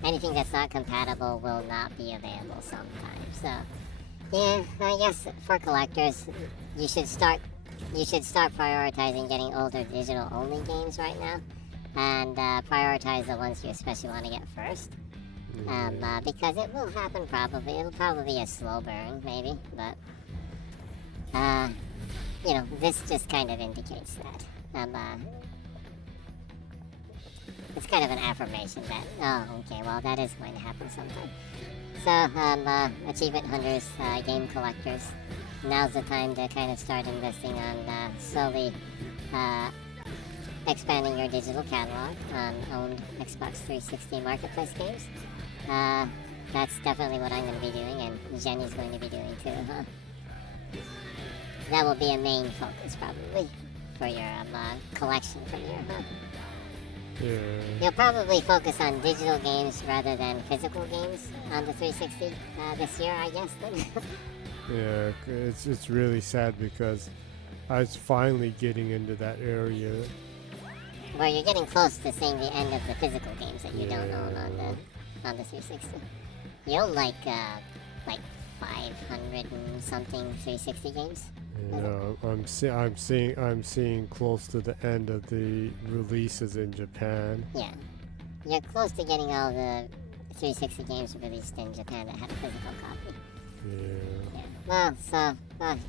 Anything that's not compatible will not be available sometimes. So, yeah, I guess for collectors, you should start prioritizing getting older digital-only games right now, and prioritize the ones you especially want to get first. Because it will happen probably. It'll probably be a slow burn, maybe, but you know, this just kind of indicates that. It's kind of an affirmation that, oh, okay, well, that is going to happen sometime. So, achievement hunters, game collectors, now's the time to kind of start investing on slowly expanding your digital catalog on owned Xbox 360 Marketplace games. That's definitely what I'm going to be doing, and Jenny's going to be doing too, huh? That will be a main focus, probably, for your collection from here, huh? Yeah. You'll probably focus on digital games rather than physical games on the 360 this year, I guess, then. Yeah, it's really sad because I was finally getting into that area. Where you're getting close to seeing the end of the physical games that you don't own on the 360. You own like 500 and something 360 games. Yeah, I'm seeing close to the end of the releases in Japan. Yeah, you're close to getting all the 360 games released in Japan that had a physical copy. Yeah. Well, so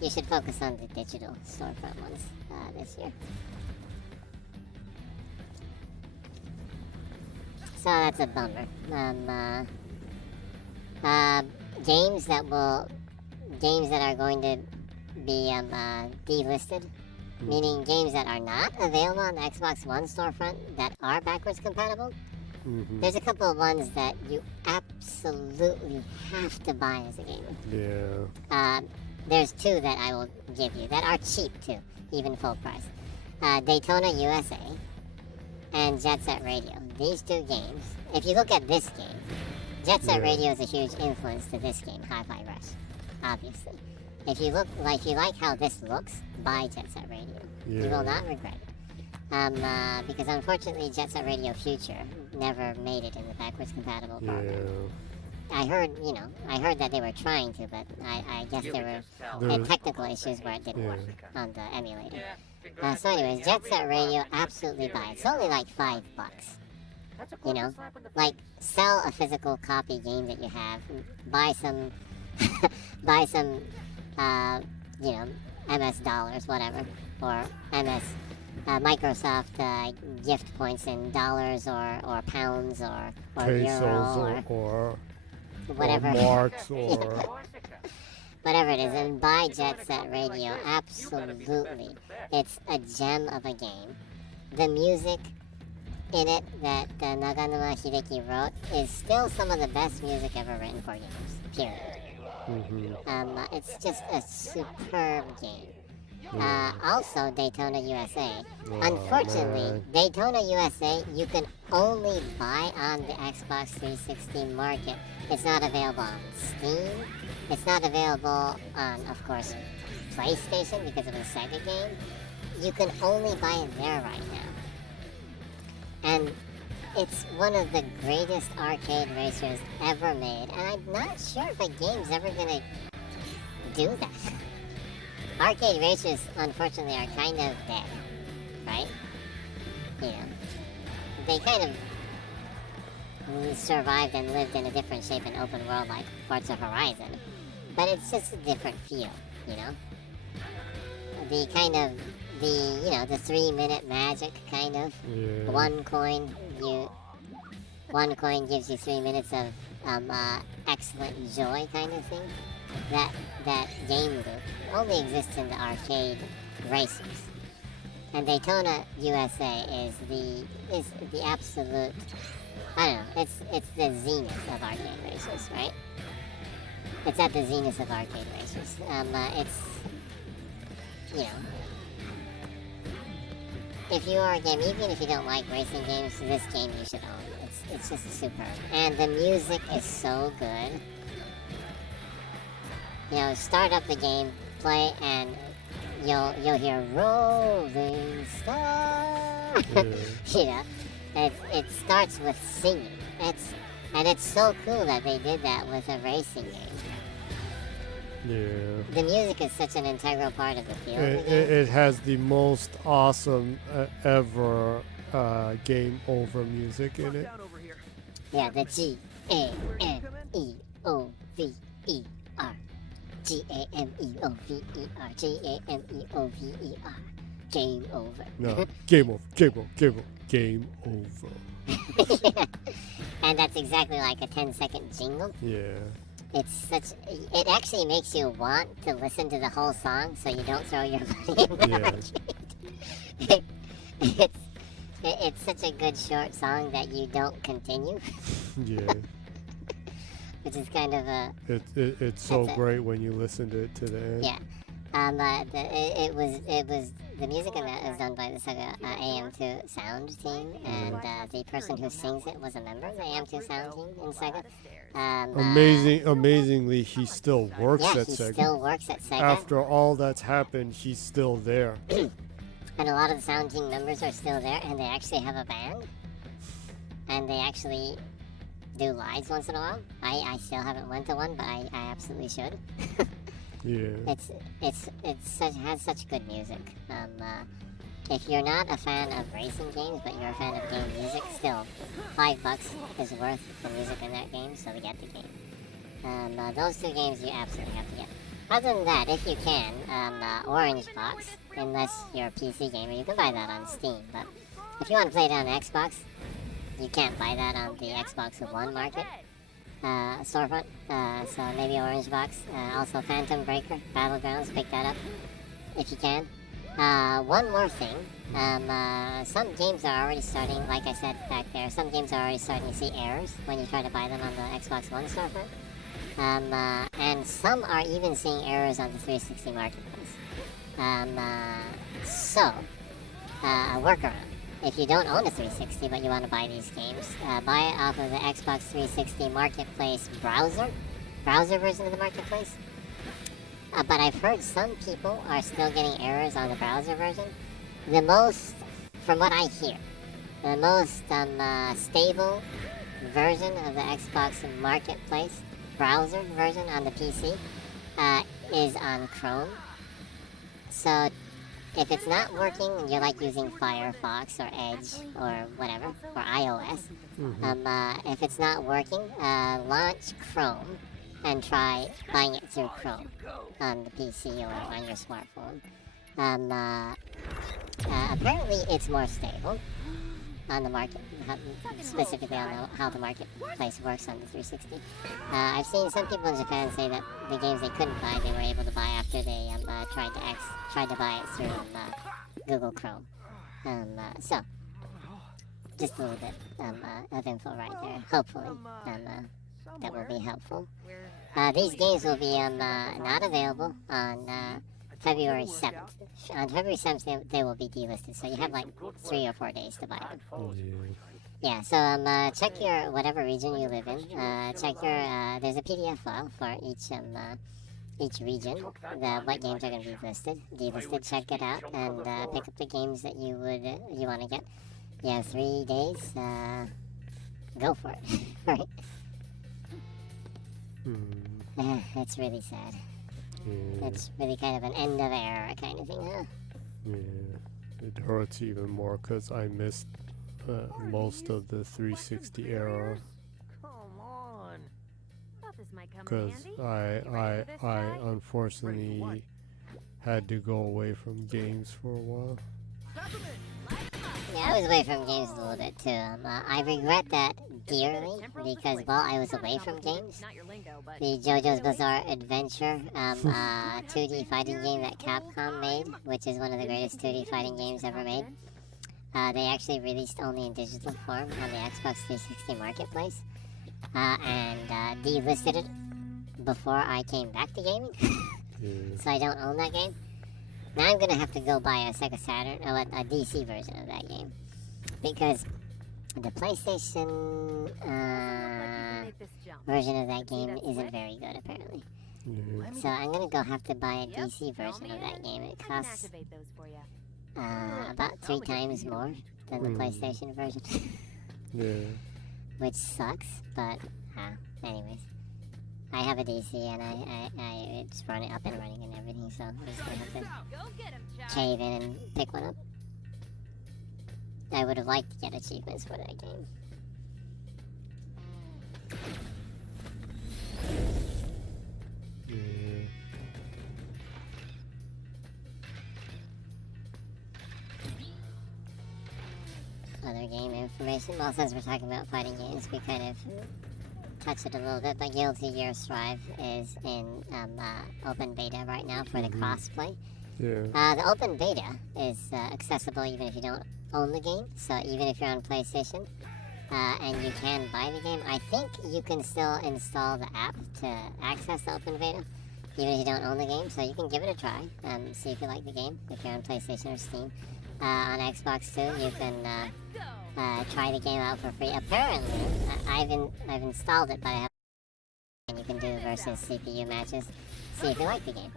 you should focus on the digital storefront ones this year. So that's a bummer. Games that are going to be delisted, meaning games that are not available on the Xbox One storefront that are backwards compatible. Mm-hmm. There's a couple of ones that you absolutely have to buy as a gamer. Yeah. There's two that I will give you that are cheap too, even full price. Daytona USA and Jet Set Radio. These two games, if you look at this game, Jet Set Radio is a huge influence to this game, Hi-Fi Rush, obviously. If you like how this looks, buy Jet Set Radio. Yeah. You will not regret it. Because unfortunately, Jet Set Radio Future never made it in the backwards compatible program. Yeah. I heard that they were trying to, but I guess there were technical issues where it didn't work on the emulator. So anyways, Jet Set Radio, absolutely buy it. It's only like $5. You know, like sell a physical copy game that you have, buy some, you know, MS dollars, whatever, or MS Microsoft gift points in dollars or pounds or pesos euro or whatever, or marks or whatever it is, and buy Jet Set Radio. Absolutely, it's a gem of a game. The music in it that Naganuma Hideki wrote is still some of the best music ever written for games. Period. Mm-hmm. It's just a superb game. Also Daytona USA. Oh, Unfortunately, man. Daytona USA you can only buy on the Xbox 360 market. It's not available on Steam. It's not available on, of course, PlayStation because of a Sega game. You can only buy it there right now. And it's one of the greatest arcade racers ever made. And I'm not sure if a game's ever gonna do that. Arcade racers, unfortunately, are kind of dead, right? You know, they kind of survived and lived in a different shape and open world like Forza Horizon, but it's just a different feel, you know? The kind of, the 3-minute magic kind of. Yeah. One coin gives you 3 minutes of excellent joy kind of thing. That game loop only exists in the arcade racers. And Daytona USA is the absolute, I don't know, it's the zenith of arcade racers, right? It's at the zenith of arcade racers. It's, you know, if you are a game, even if you don't like racing games, this game you should own. It's just superb. And the music is so good. You know, start up the game, play, and you'll hear Rolling Star. You know, it starts with singing. It's so cool that they did that with a racing game. Yeah. The music is such an integral part of the feel. It has the most awesome ever game over music in it. Yeah, the G-A-M-E-O-V-E-R. G-A-M-E-O-V-E-R. G-A-M-E-O-V-E-R. Game over. No, game over, game over, game over, game over. Yeah. And that's exactly like a 10-second jingle. Yeah. It actually makes you want to listen to the whole song so you don't throw your money in the It's such a good short song that you don't continue. Yeah. Which is kind of a... It's so great when you listen to it to the end. Yeah. The music in that is done by the Sega AM2 sound team, and the person who sings it was a member of the AM2 sound team in Sega. Amazingly, he still works at Sega. Yeah, he still works at Sega. After all that's happened, he's still there. And a lot of the sound team members are still there, and they actually have a band. And they actually do lives once in a while. I still haven't went to one, but I absolutely should. Yeah. Has such good music. If you're not a fan of racing games, but you're a fan of game music, still, $5 is worth the music in that game, so we get the game. Those two games you absolutely have to get. Other than that, if you can, Orange Box, unless you're a PC gamer, you can buy that on Steam. But if you want to play it on Xbox, you can't buy that on the Xbox One market storefront. So maybe Orange Box. Also Phantom Breaker, Battlegrounds, pick that up if you can. One more thing. Some games are already starting, like I said back there, some games are already starting to see errors when you try to buy them on the Xbox One storefront. And some are even seeing errors on the 360 marketplace. So, a workaround. If you don't own a 360 but you want to buy these games, buy it off of the Xbox 360 Marketplace browser version of the Marketplace. But I've heard some people are still getting errors on the browser version. The most, from what I hear, the most stable version of the Xbox Marketplace browser version on the PC is on Chrome. So if it's not working and you're like using Firefox or Edge or whatever, or iOS, if it's not working, launch Chrome and try buying it through Chrome on the PC or on your smartphone. Apparently it's more stable on the market, specifically on how the marketplace works on the 360. I've seen some people in Japan say that the games they couldn't buy, they were able to buy after they tried to buy it through Google Chrome. So, just a little bit of info right there. Hopefully, that will be helpful. These games will be not available on February 7th. On February 7th, they will be delisted, so you have like 3 or 4 days to buy them. Yeah, so check your whatever region you live in. Check your there's a PDF file for each region. What games are going to be delisted. Check it out and pick up the games that you want to get. You have 3 days. Go for it, right? It's really sad. Yeah. It's really kind of an end of era kind of thing, huh? Yeah, it hurts even more because I missed most of the 360 era. Come on. Thought this might come in Because handy. You ready for this, I guy? unfortunately had to go away from games for a while. Yeah, I was away from games a little bit too. I regret that dearly because while I was away from games, Not your lingo, but the JoJo's Bizarre Adventure 2D fighting game that Capcom made, which is one of the greatest 2D fighting games ever made, they actually released only in digital form on the Xbox 360 Marketplace and delisted it before I came back to gaming. So I don't own that game. Now I'm gonna have to go buy a Sega Saturn, or a DC version of that game, because the PlayStation version of that game isn't very good apparently. So I'm gonna go have to buy a DC version of that game. It costs activate those for you. about 3 times more than the PlayStation version, which sucks. But anyways. I have a DC and I it's running up and running and everything, so I'm just gonna have to cave in and pick one up. I would have liked to get achievements for that game. Other game information. Well, since we're talking about fighting games, we kind of touch it a little bit, but Guilty Gear Strive is in open beta right now for the crossplay. The open beta is accessible even if you don't own the game, so even if you're on PlayStation and you can buy the game, I think you can still install the app to access the open beta even if you don't own the game, so you can give it a try, see if you like the game if you're on PlayStation or Steam. On Xbox too, you can try the game out for free. Apparently, I've installed it, but I haven't. And you can do versus CPU matches. See if you like the game,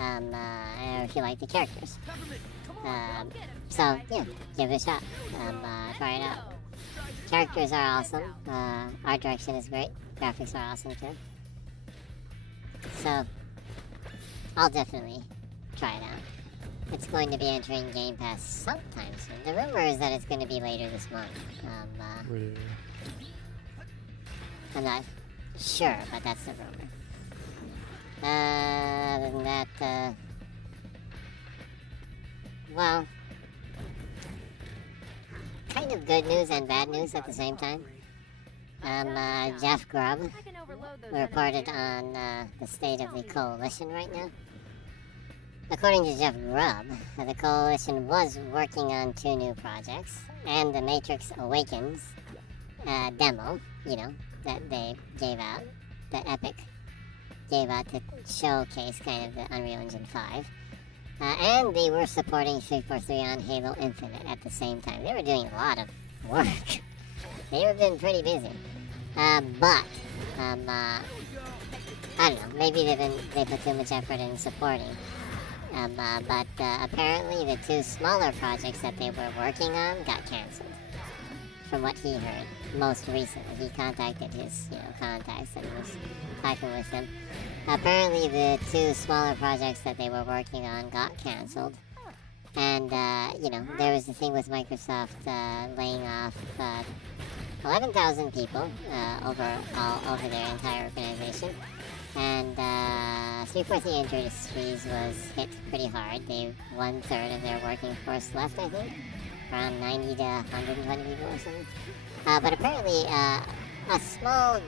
or if you like the characters. So yeah, give it a shot. Try it out. Characters are awesome. Art direction is great. Graphics are awesome too. So I'll definitely try it out. It's going to be entering Game Pass sometime soon. The rumor is that it's going to be later this month. I'm not sure, but that's the rumor. Other than that, well, kind of good news and bad news at the same time. Jeff Grubb reported on the state of the coalition right now. According to Jeff Grubb, the coalition was working on 2 new projects, and the Matrix Awakens demo, that they gave out, that Epic gave out to showcase kind of the Unreal Engine 5. And they were supporting 343 on Halo Infinite at the same time. They were doing a lot of work. They were been pretty busy. But I don't know, maybe they put too much effort in supporting. But apparently the 2 smaller projects that they were working on got canceled. From what he heard, most recently, he contacted his contacts and was talking with them. Apparently the 2 smaller projects that they were working on got canceled. And there was the thing with Microsoft laying off 11,000 people over their entire organization. And 343 Industries was hit pretty hard. 1/3 of their working force left, I think. Around 90 to 120 people or something. But apparently a small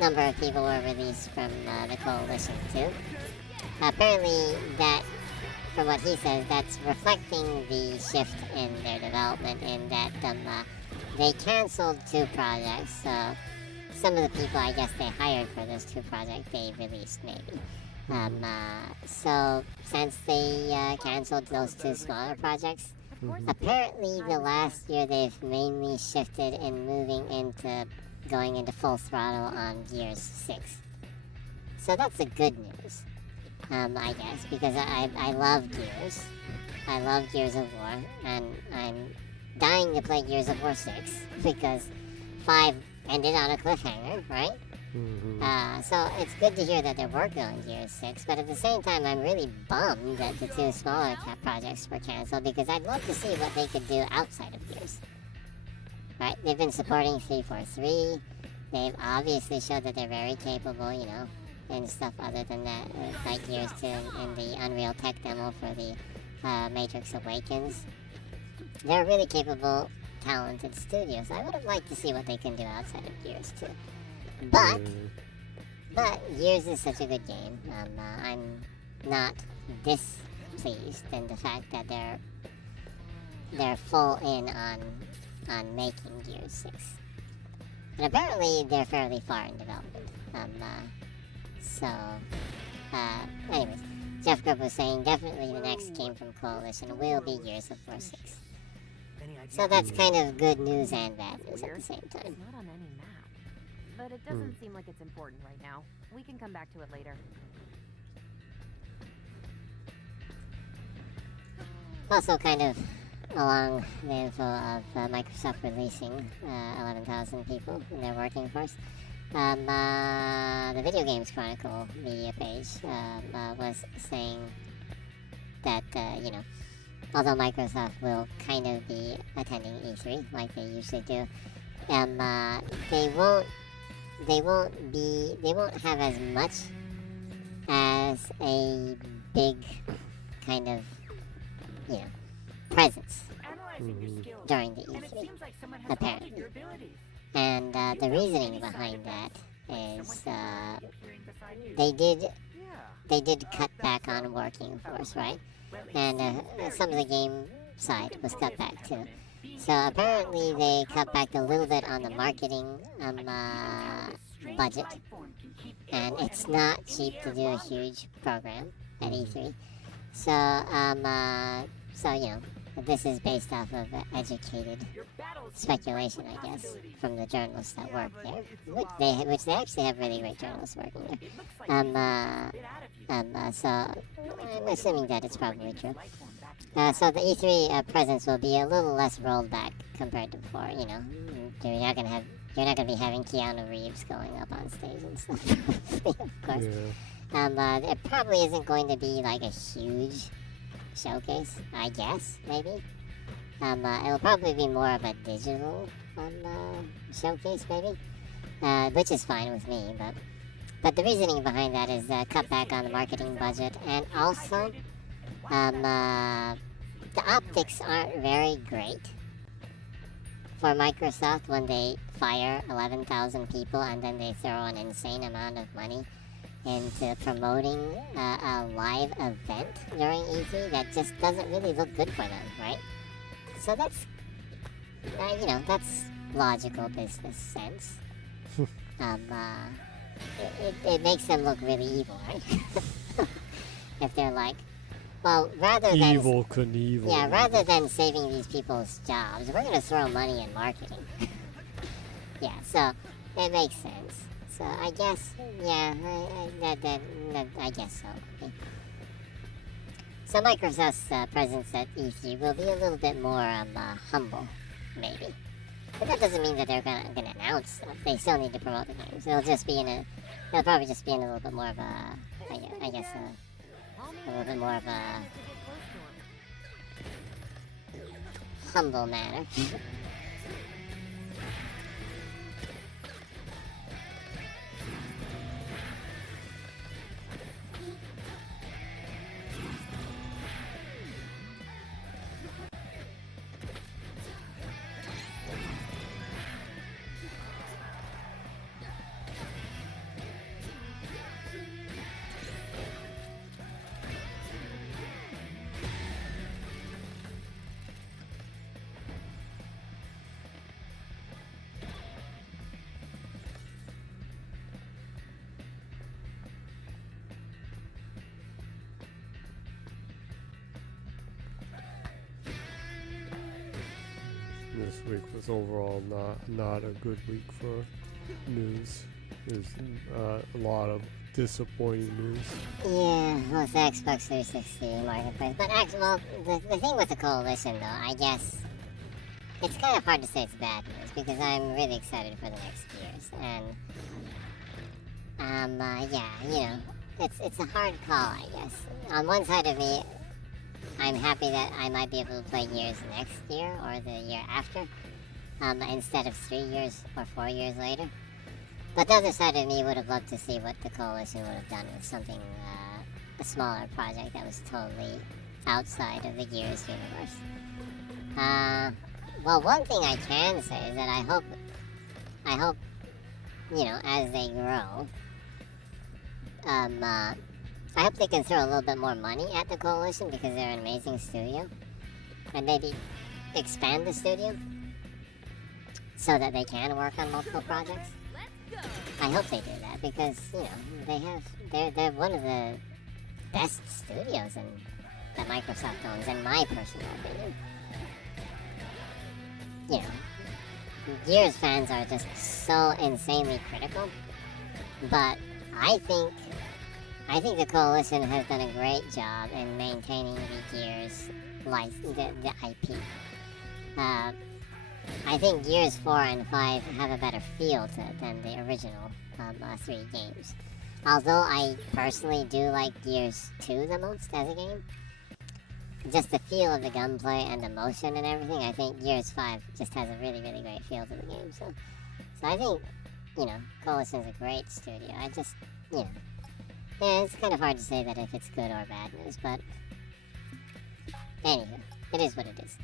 number of people were released from the coalition too. Apparently that, from what he says, that's reflecting the shift in their development in that they canceled 2 projects. So some of the people I guess they hired for those 2 projects they released maybe. So since they canceled those two smaller projects, apparently the last year they've mainly shifted in moving into going into full throttle on Gears 6. So that's the good news, I guess, because I love Gears. I love Gears of War, and I'm dying to play Gears of War 6 because 5 ended on a cliffhanger, right? So it's good to hear that they're working on Gears 6, but at the same time, I'm really bummed that the two smaller projects were canceled because I'd love to see what they could do outside of Gears. Right? They've been supporting 343. They've obviously showed that they're very capable, you know, and stuff other than that, like Gears 2 and the Unreal Tech demo for the Matrix Awakens. They're a really capable, talented studio, so I would have liked to see what they can do outside of Gears 2. But Gears is such a good game. I'm not displeased in the fact that they're full in on making Gears 6. And apparently they're fairly far in development. Anyways, Jeff Grubb was saying definitely the next game from Coalition will be Gears of War 6. So that's kind of good news and bad news at the same time. It's not on any map. But it doesn't seem like it's important right now. We can come back to it later. Also kind of along the info of Microsoft releasing 11,000 people in their working force. The Video Games Chronicle media page was saying that, you know, although Microsoft will kind of be attending E3 like they usually do, they won't have as much as a big kind of, you know, presence during the E3, apparently. And the reasoning behind that is they did cut back on working force, right? And some of the game side was cut back too. So apparently they cut back a little bit on the marketing budget, and it's not cheap to do a huge program at E3. So you know, this is based off of educated speculation, I guess, from the journalists that work there, which they actually have really great journalists working there. So I'm assuming that it's probably true. So the E3 presence will be a little less rolled back compared to before. You know, you're not gonna be having Keanu Reeves going up on stage and stuff, of course. Yeah. It probably isn't going to be like a huge showcase, I guess, maybe. It'll probably be more of a digital showcase, maybe, which is fine with me. But the reasoning behind that is cut back on the marketing budget, and also the optics aren't very great for Microsoft when they fire 11,000 people and then they throw an insane amount of money into promoting a live event during E3 that just doesn't really look good for them, right? So that's, you know, that's logical business sense. It makes them look really evil, right? If they're like, well, rather than Evil Knievel. Yeah, rather than saving these people's jobs, we're gonna throw money in marketing. Yeah, so it makes sense. So I guess, yeah, I guess so. Okay. So Microsoft's presence at E3 will be a little bit more humble, maybe. But that doesn't mean that they're gonna announce stuff. They still need to promote the games. They'll probably just be in a little bit more of a, I guess, a little bit more of a humble manner. this week was overall not a good week for news. There's a lot of disappointing news. Yeah, with the Xbox 360 marketplace. But actually, well, the thing with the Coalition, though, I guess it's kind of hard to say it's bad news because I'm really excited for the next years. And, yeah, you know, it's a hard call, I guess. On one side of me, I'm happy that I might be able to play Gears next year or the year after, instead of 3 years or 4 years later. But the other side of me would have loved to see what the Coalition would have done with something, a smaller project that was totally outside of the Gears universe. Well, one thing I can say is that I hope, you know, as they grow, I hope they can throw a little bit more money at the Coalition because they're an amazing studio. And maybe expand the studio so that they can work on multiple projects. I hope they do that because, you know, they're one of the best studios that Microsoft owns, in my personal opinion. You know, Gears fans are just so insanely critical, but I think the Coalition has done a great job in maintaining the Gears the IP. I think Gears 4 and 5 have a better feel to it than the original 3 games. Although I personally do like Gears 2 the most as a game. Just the feel of the gunplay and the motion and everything, I think Gears 5 just has a really, really great feel to the game. So I think, you know, Coalition's a great studio. I just, you know, yeah, it's kind of hard to say that if it's good or bad news, but anywho, it is what it is.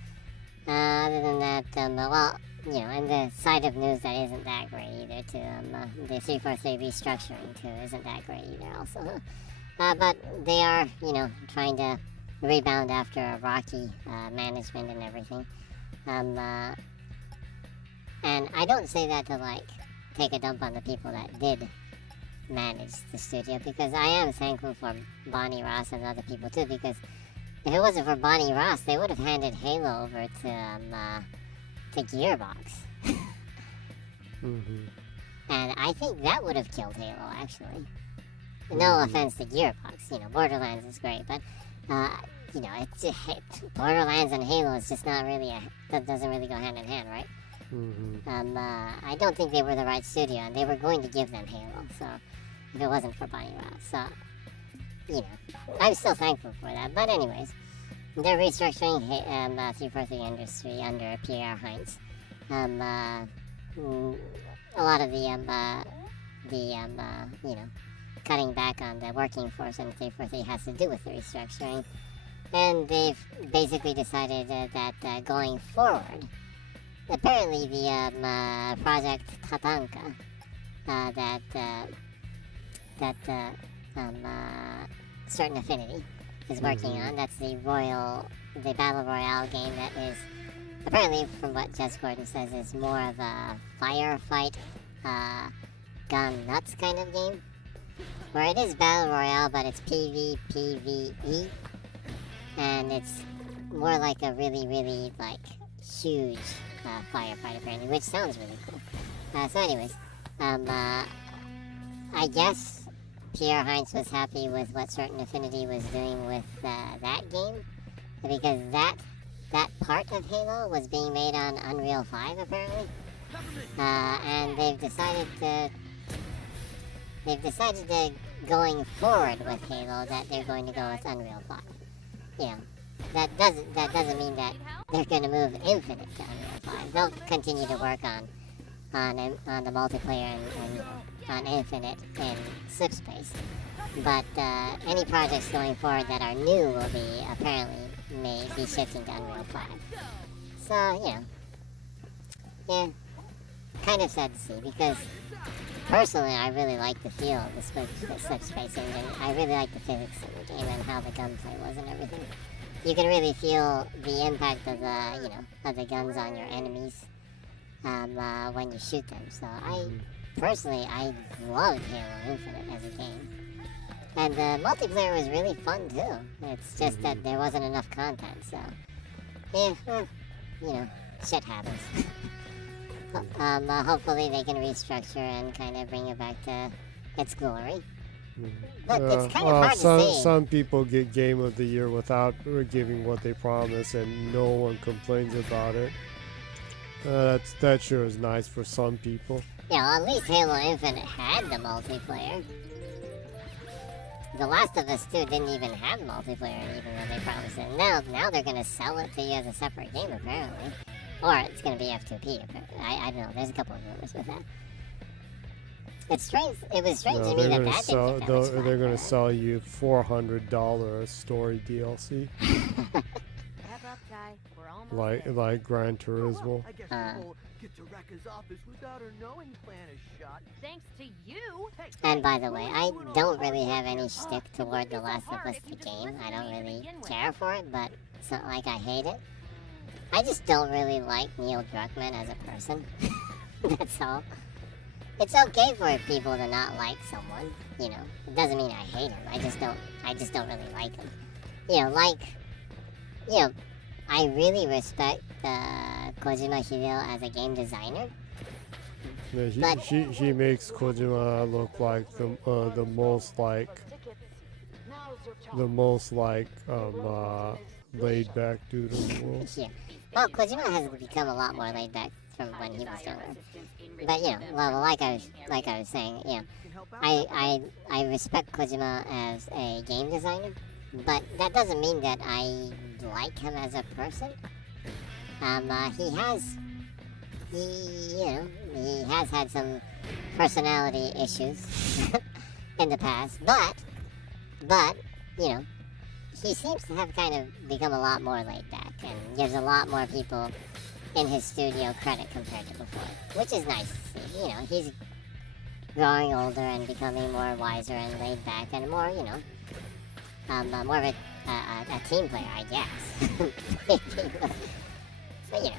Other than that, well, you know, and the side of news that isn't that great either, too. The 343 restructuring, too, isn't that great either, also. But they are, you know, trying to rebound after a rocky management and everything. And I don't say that to, like, take a dump on the people that did manage the studio, because I am thankful for Bonnie Ross and other people, too, because if it wasn't for Bonnie Ross, they would have handed Halo over to Gearbox. Mm-hmm. And I think that would have killed Halo, actually. No offense to Gearbox, you know, Borderlands is great, but, you know, Borderlands and Halo is just not really that doesn't really go hand in hand, right? Mm-hmm. I don't think they were the right studio, and they were going to give them Halo, so, if it wasn't for Bonnie Ross, so, you know, I'm still thankful for that. But anyways, they're restructuring 343 Industry under Pierre Heinz. A lot of the you know, cutting back on the working force in 343 has to do with the restructuring. And they've basically decided that going forward, apparently the Project Tatanka that Certain Affinity is working on. That's the Battle Royale game that is, apparently from what Jess Gordon says, is more of a firefight, gone nuts kind of game. Where it is Battle Royale, but it's PvPvE. And it's more like a really, really, like, huge firefight, apparently, which sounds really cool. So anyways, I guess Pierre Heinz was happy with what Certain Affinity was doing with that game, because that part of Halo was being made on Unreal 5 apparently, and they've decided to going forward with Halo that they're going to go with Unreal 5. You know, that doesn't mean that they're going to move Infinite to Unreal 5. They'll continue to work on the multiplayer and on Infinite and Slipspace. But any projects going forward that are new will be may be shifting to Unreal 5. So, you know, yeah, kind of sad to see, because personally I really like the feel of the Slipspace engine. I really like the physics in the game and how the gunplay was and everything. You can really feel the impact of the guns on your enemies when you shoot them. So I loved Halo Infinite as a game. And the multiplayer was really fun too. It's just that there wasn't enough content, so yeah, you know, shit happens. Hopefully they can restructure and kind of bring it back to its glory. But it's kind of hard to see. Some people get Game of the Year without giving what they promise, and no one complains about it. That sure is nice for some people. Yeah, at least Halo Infinite had the multiplayer. The Last of Us 2 didn't even have multiplayer, even though they promised it. Now they're gonna sell it to you as a separate game, apparently. Or it's gonna be F2P. I don't know. There's a couple of rumors with that. It's strange. It was strange to me that didn't get that much fun. They're gonna sell you $400 story DLC. like Gran Turismo. I guess we'll get to Rekka's office without her knowing plan a shot. Thanks to you. And by the way, I don't really have any shtick toward The Last of Us the game. I don't really care for it, but it's not like I hate it. I just don't really like Neil Druckmann as a person. That's all. It's okay for people to not like someone, you know. It doesn't mean I hate him. I just don't really like him. I really respect Kojima Hideo as a game designer. Yeah, he makes Kojima look like the most laid back dude in the world. Yeah. Well, Kojima has become a lot more laid back from when he was younger. But like I was saying, I respect Kojima as a game designer, but that doesn't mean that I like him as a person. He has had some personality issues in the past, but he seems to have kind of become a lot more laid back and gives a lot more people in his studio credit compared to before, which is nice to see. He's growing older and becoming more wiser and laid back and more, more of a team player, I guess. But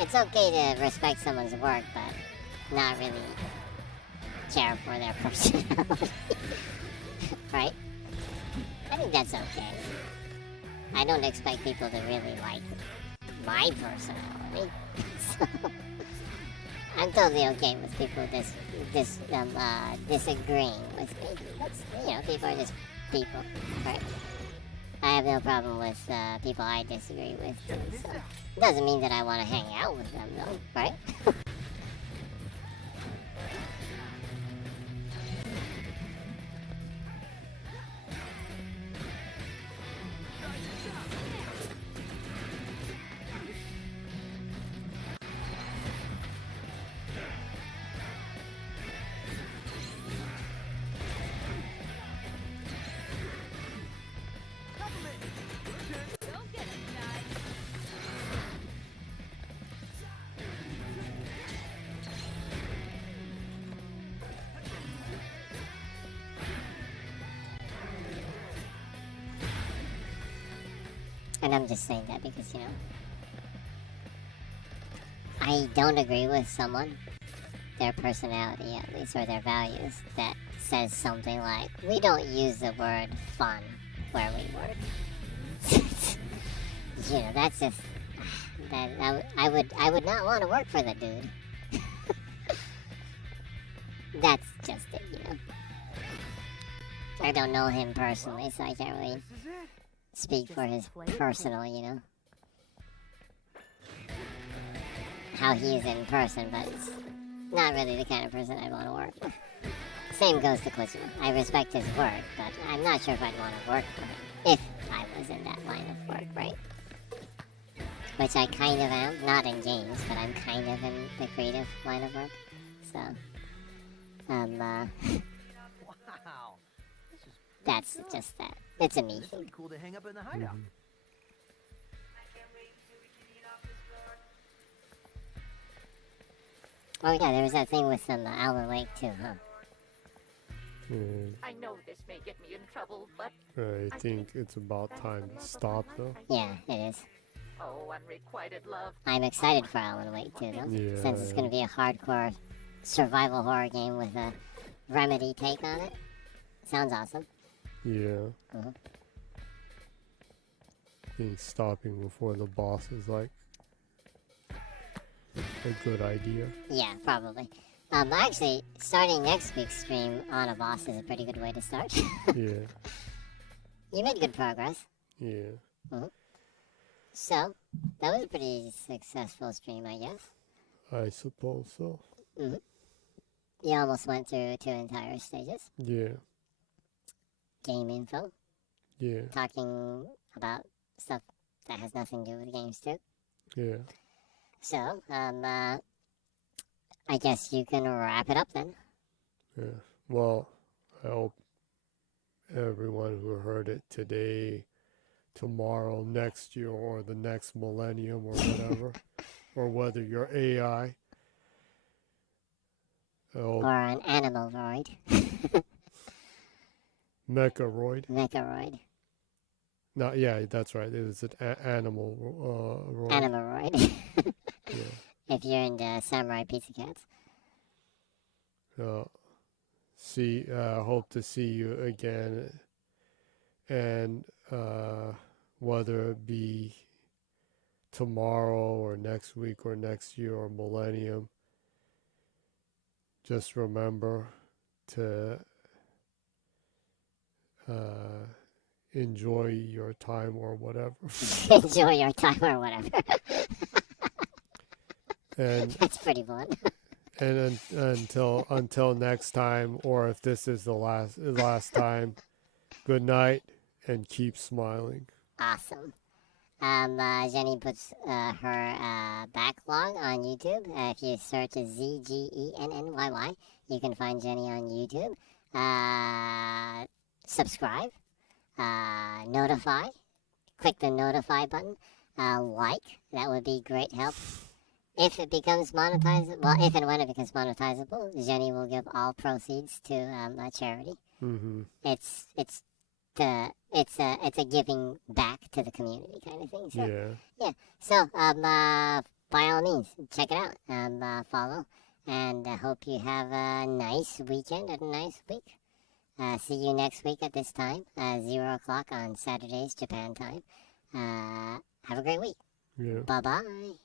it's okay to respect someone's work, but not really care for their personality, right? I think that's okay. I don't expect people to really like my personality, so I'm totally okay with people disagreeing with me. People are just people, right? I have no problem with people I disagree with, so doesn't mean that I want to hang out with them, though, right? And I'm just saying that because, I don't agree with someone, their personality at least, or their values, that says something like, we don't use the word fun where we work. That's just, I would not want to work for the dude. That's just it, I don't know him personally, so I can't really speak for his personal, how he is in person, but it's not really the kind of person I'd want to work with. Same goes to Kojima. I respect his work, but I'm not sure if I'd want to work for him if I was in that line of work, right? Which I kind of am, not in games, but I'm kind of in the creative line of work. So, Wow. that's just that. It's a me This would thing. be cool to hang up in the hideout. Oh yeah, there was that thing with Alan Wake too, huh? I know this may get me in trouble, but I think it's about time to stop, though. Yeah, it is. oh, unrequited love. I'm excited for Alan Wake too, though. Yeah. Since it's going to be a hardcore survival horror game with a Remedy take on it. Sounds awesome. Yeah. Uh-huh. I think stopping before the boss is like a good idea. Yeah, probably. Actually, starting next week's stream on a boss is a pretty good way to start. Yeah. You made good progress. Yeah. Mm-hmm. So, that was a pretty successful stream, I guess. I suppose so. Mm-hmm. You almost went through 2 entire stages. Yeah. Game info. Yeah. Talking about stuff that has nothing to do with games, too. Yeah. So, I guess you can wrap it up then. Yeah. Well, I hope everyone who heard it today, tomorrow, next year, or the next millennium, or whatever, or whether you're AI, or an animaloid. Mecharoid. No, yeah, that's right. It was an animal. Animaloid. Yeah. If you're into samurai pizza cats. Hope to see you again, and whether it be tomorrow or next week or next year or millennium, just remember to enjoy your time or whatever. Enjoy your time or whatever. And that's pretty blunt. And until next time, or if this is the last time, good night and keep smiling. Awesome. Jenny puts her backlog on YouTube. If you search ZGENNYY, you can find Jenny on YouTube. Subscribe. Notify. Click the notify button. Like. That would be great help. If it becomes monetizable, well, if and when it becomes monetizable, Jenny will give all proceeds to a charity. Mm-hmm. It's a giving back to the community kind of thing. So, yeah. So by all means, check it out. Follow, and I hope you have a nice weekend and a nice week. See you next week at this time, 0 o'clock on Saturdays, Japan time. Have a great week. Yeah. Bye bye.